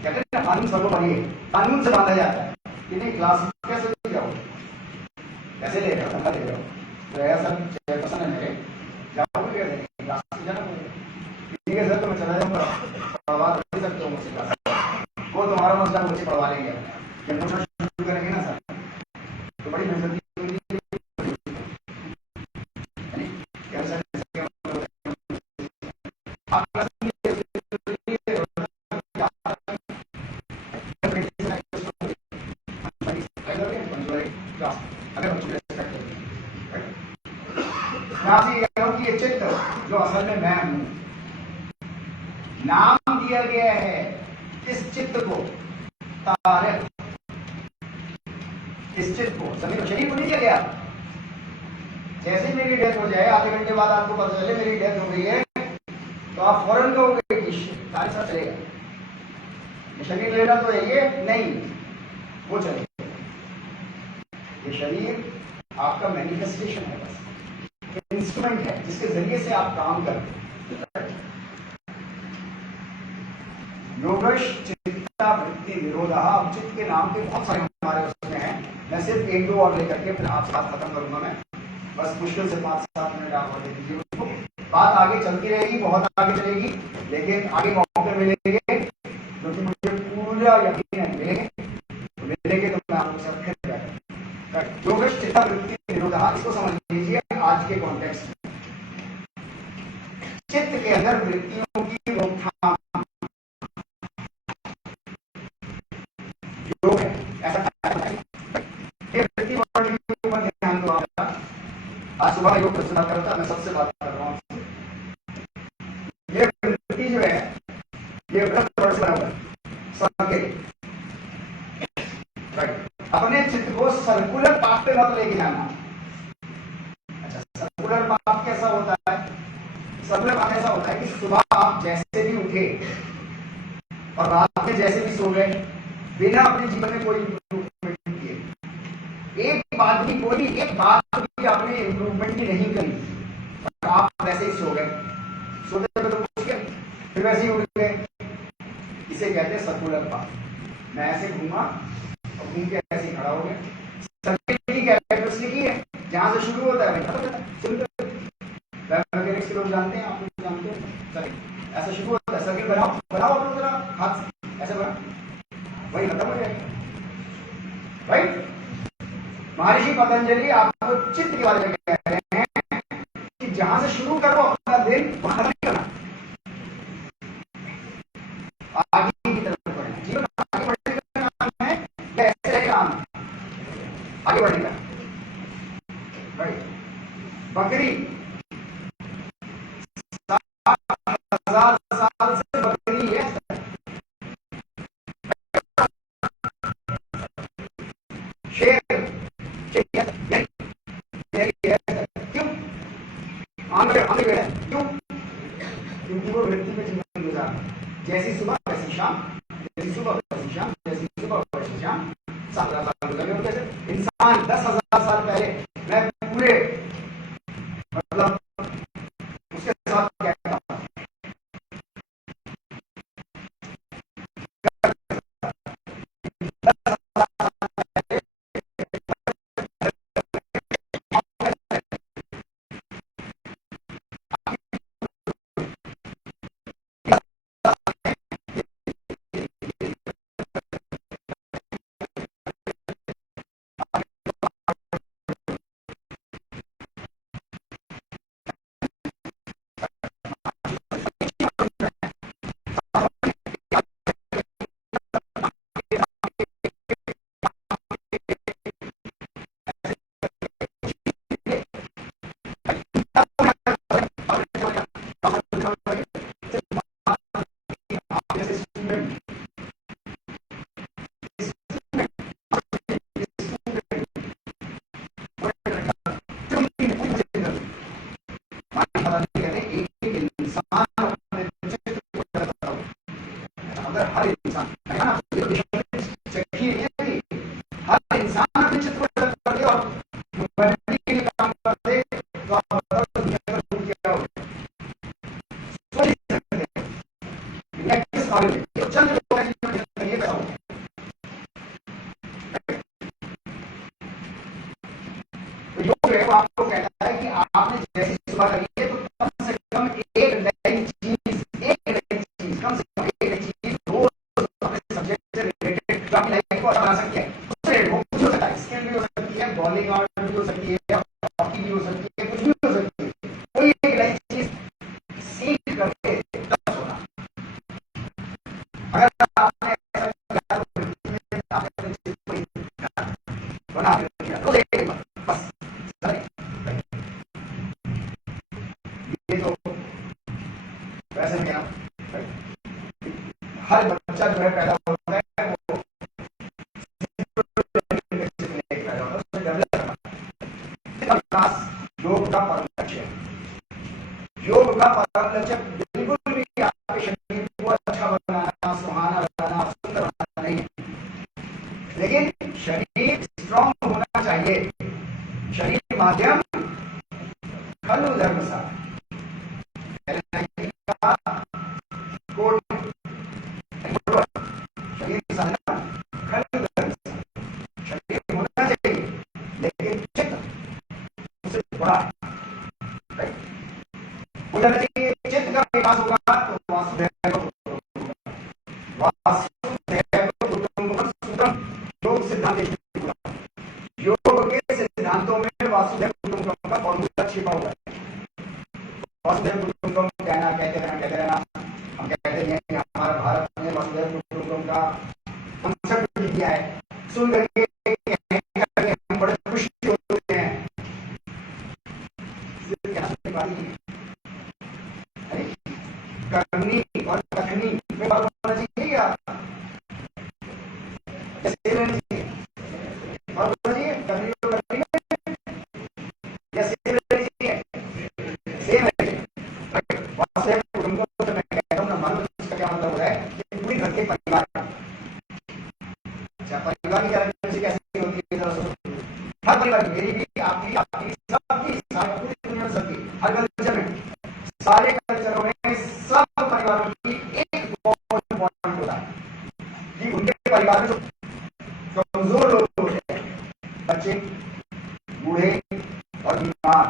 कहते हैं ना कानून सर्वोपरि है, कानून से बांधा जाता है कि नहीं क्लास कैसे ले जाओ, कैसे ले रहे हो, धंधा ले रहे हो, तो ऐसा चेयरपर्सन है मेरे, जाओगे कैसे, क्लास में जाना पड़ेगा, ठीक है सर तो मैं चला जाऊंगा, पढ़वा नहीं सकते हो मुझसे क्लास, वो तुम्हारा मसला मुझे पढ़वा लेंगे, जब पूछना शुरू करेंगे ना सर तो बड़ी बेइज्जती होगी। ये चित्त जो असल में मैं हूं, नाम दिया गया है इस चित्त को तारक, इस चित्त को सभी शरीर को नहीं दिया गया। जैसे मेरी डेथ हो जाए, आधे घंटे बाद आपको पता चले मेरी डेथ हो गई है, तो आप फौरन कहोगे कि तारक साहब चलेगा, ये शरीर लेना तो है, ये नहीं वो चलेगा। ये शरीर आपका मैनिफेस्टेशन है, बस इंस्ट्रूमेंट है जिसके जरिए से आप काम करते हैं। योगश चित्ता वृत्ति निरोधा, चित्त के नाम के बहुत सारे हमारे उसमें हैं, मैं सिर्फ एक दो और लेकर के फिर आपसे बात खत्म करूंगा। मैं बस मुश्किल से 5-7 मिनट आप और दे दीजिए उसको, बात आगे चलती रहेगी, बहुत आगे चलेगी, लेकिन आगे मौके मिलेंगे क्योंकि मुझे पूरा यकीन है मिलेंगे, तो मिलेंगे तो मैं आपको सब फिर योगश चित्ता वृत्ति निरोधा, इसको समझ लीजिए आज के कॉन्टेक्स्ट में। चित्त के अंदर वृत्तियों की रोकथाम योग है, ऐसा वृत्ति वर्णन के ऊपर ध्यान दो आपका। आज सुबह योग प्रश्न करता, मैं सबसे बात कर रहा हूं। ये वृत्ति जो है ये वृत्त वर्ष बराबर सर्किल, राइट। अपने चित्त को सर्कुलर पाथ पे मत लेके जाना। अच्छा, सर्कुलर पाथ कैसा होता है? सर्कुलर पाथ ऐसा होता है कि सुबह आप जैसे भी उठे और रात में जैसे भी सो गए, बिना अपने जीवन में कोई इंप्रूवमेंट किए, एक बात भी, कोई एक बात भी आपने इंप्रूवमेंट की नहीं करी, और आप वैसे ही सो गए, सोते तो मुश्किल, फिर वैसे ही उठ गए, इसे कहते हैं सर्कुलर पाथ। मैं ऐसे घूमा और घूम के ऐसे खड़ा हो गया। सर्किल की कैरेक्टरिस्टिक ही है, जहां से शुरू होता है खत्म होता है। मैकेनिक्स के लोग जानते हैं, आप लोग जानते हैं, सर्किल ऐसा शुरू होता है, सर्किल बनाओ बनाओ आप लोग जरा हाथ से ऐसे बना, वही खत्म हो जाएगा, राइट। महर्षि पतंजलि आपको चित्त के बारे में कह रहे हैं कि जहां से शुरू करो अपना दिन वहां नहीं करना, आगे की तरफ बढ़ना, जीवन आगे बढ़ने का नाम है, ऐसे रहेगा आगे बढ़ेगा, राइट। बकरी 7,000 साल से बकरी है, शेर क्यों क्यों? क्योंकि वो वृत्ति में जीवन गुजारा, जैसी सुबह वैसी शाम, जैसी सुबह वैसी शाम, जैसी सुबह वैसी शाम। 7,000 साल गुजर गए, इंसान 10,000 साल पहले मैं पूरे मतलब उसके साथ क्या था, आपने जैसी सुबह करी है तो कम से कम एक नई चीज कम से कम एक नई चीज रोज अपने सब्जेक्ट से रिलेटेड जो आपकी लाइफ को अच्छा बना सकती है, उससे वो कुछ हो सकता है, स्किल भी हो सकती है, बॉलिंग आर्ट भी हो सकती है, हॉकी भी हो सकती है, कुछ भी हो सकती है, कोई एक नई चीज सीख करके तब सोना। अगर आपने ऐसा किया तो जिंदगी में आपने अपनी चीज को बना दिया तो एक बार बस चले। ये जो वैसे भी हर बच्चा जो है पैदा होता है वो विकास योग का परम लक्ष्य है। योग का परम लक्ष्य बिल्कुल भी आपके शरीर को अच्छा बनाना, सुहाना बनाना, सुंदर बनाना नहीं है, लेकिन शरीर स्ट्रॉन्ग होना चाहिए। शरीर माध्यम खलु धर्म सा शरीर साधना खलु धर्म सा, शरीर होना चाहिए लेकिन चित्त उससे बड़ा है, होना चाहिए। चित्त का विकास होगा तो वासुदेव कुटुंबकम सूत्रम योग सिद्धांत योग के सिद्धांतों में वासुदेव कुटुंबकम का फॉर्मूला छिपा हुआ है। वासुदेव कुटुंबकम कहते रहना हम कहते हैं कि हमारा भारत ने वासुदेव कुटुंबकम का कॉन्सेप्ट दिया है, सुन करके हम बड़े खुशी होते हैं। करनी और तखनी में बात होना चाहिए या सेम रहनी चाहिए, और होना चाहिए करनी और तखनी में या सेम रहनी चाहिए, सेम है। वास्तव में तुमको तो मैं कहता हूँ ना, मालूम इसका क्या मतलब होता है कि पूरी घर के परिवार, अच्छा परिवार की कैरेक्टरिस्टिक कैसी होती है जरा सोचो। हर परिवार की, मेरी भी, आपकी, सबकी, पूरी दुनिया सबकी, हर कल्चर में, सारे कल्चरों में, सब परिवारों की एक पॉइंट होता है कि उनके परिवार में जो कमजोर लोग होते हैं, बच्चे, बूढ़े और बीमार,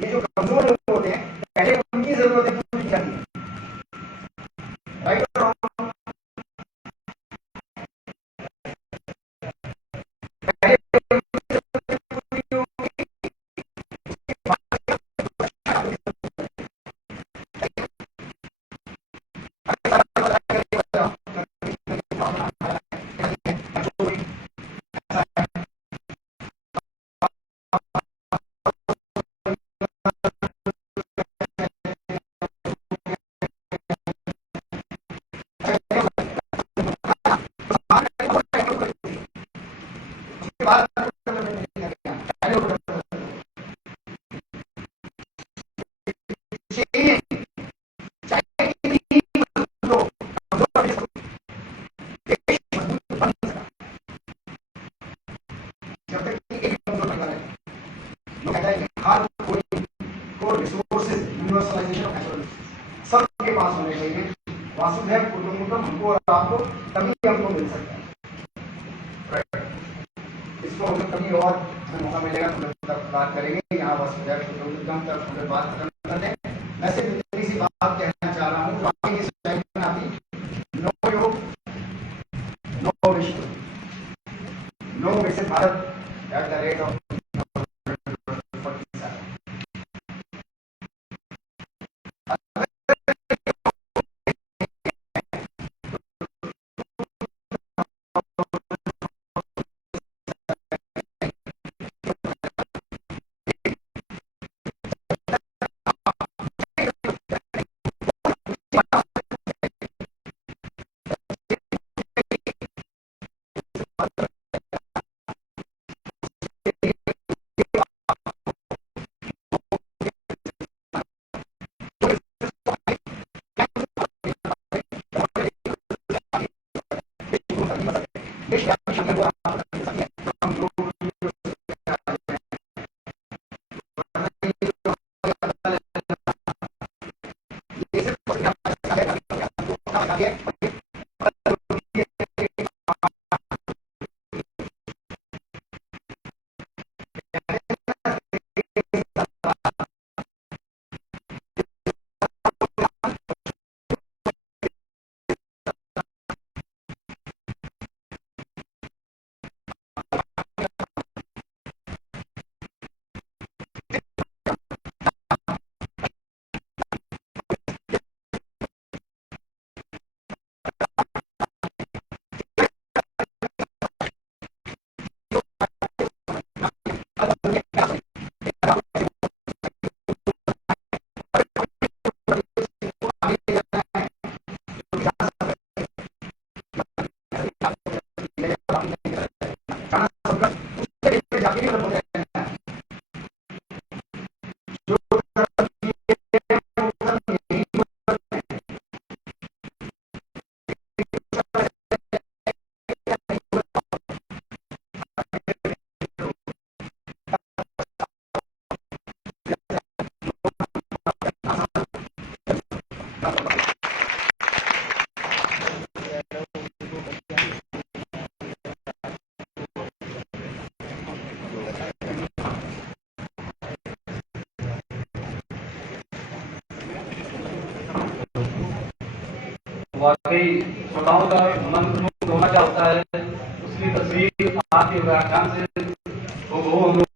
ये जो कमजोर लोग होते हैं पहले उनकी जरूरतें पूरी की जाती है, राइट और रॉन्ग? पहले सबके पास होने चाहिए। वासुदेव कुटुंबकम हमको और आपको तभी हमको मिल सकता है, इसको हम कभी और मौका मिलेगा तो बात करेंगे। यहाँ वसुधैव कुटुंबकम तक बात खत्म कर दें। मैं सिर्फ इतनी सी बात कहना चाह रहा हूँ, बाकी की स्लाइड में आती, नो योग नो विश्व, नो विकसित Bharat at the rate of श्रोताओं का मंत्रमुग्ध होना क्या होता है उसकी तस्वीर आपके व्याख्यान से वो हम लोग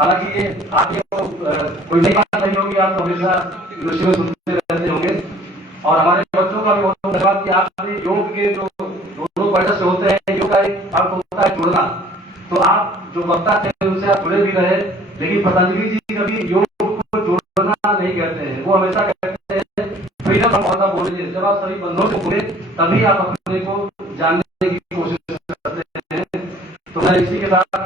हालांकि ये आपको कोई नई बात नहीं होगी, आप हमेशा यूनिवर्सिटी में सुनते रहते होंगे। और हमारे बच्चों का भी बहुत धन्यवाद कि आपने योग के जो दोनों पॉइंट्स होते हैं, योग का एक अर्थ होता है जुड़ना, तो आप जो वक्ता थे उनसे आप जुड़े भी रहे। लेकिन पतंजलि जी कभी योग को जोड़ना नहीं कहते हैं, वो हमेशा कहते हैं फ्रीडम का बहुत बोलिए। जब आप सभी बंधों को बोले तभी आप अपने को जानने की कोशिश करते हैं। तो मैं इसी के साथ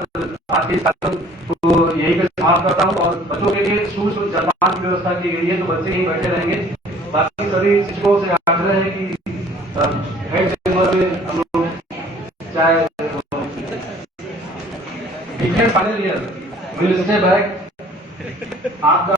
आज के कार्यक्रम को यही पे समाप्त करता हूँ। और बच्चों के लिए सूक्ष्म जलपान की व्यवस्था की गई है, तो बच्चे यहीं बैठे रहेंगे। बाकी सभी शिक्षकों से आग्रह है कि हेड चेम्बर में हम लोग चाहे final year will stay back आपका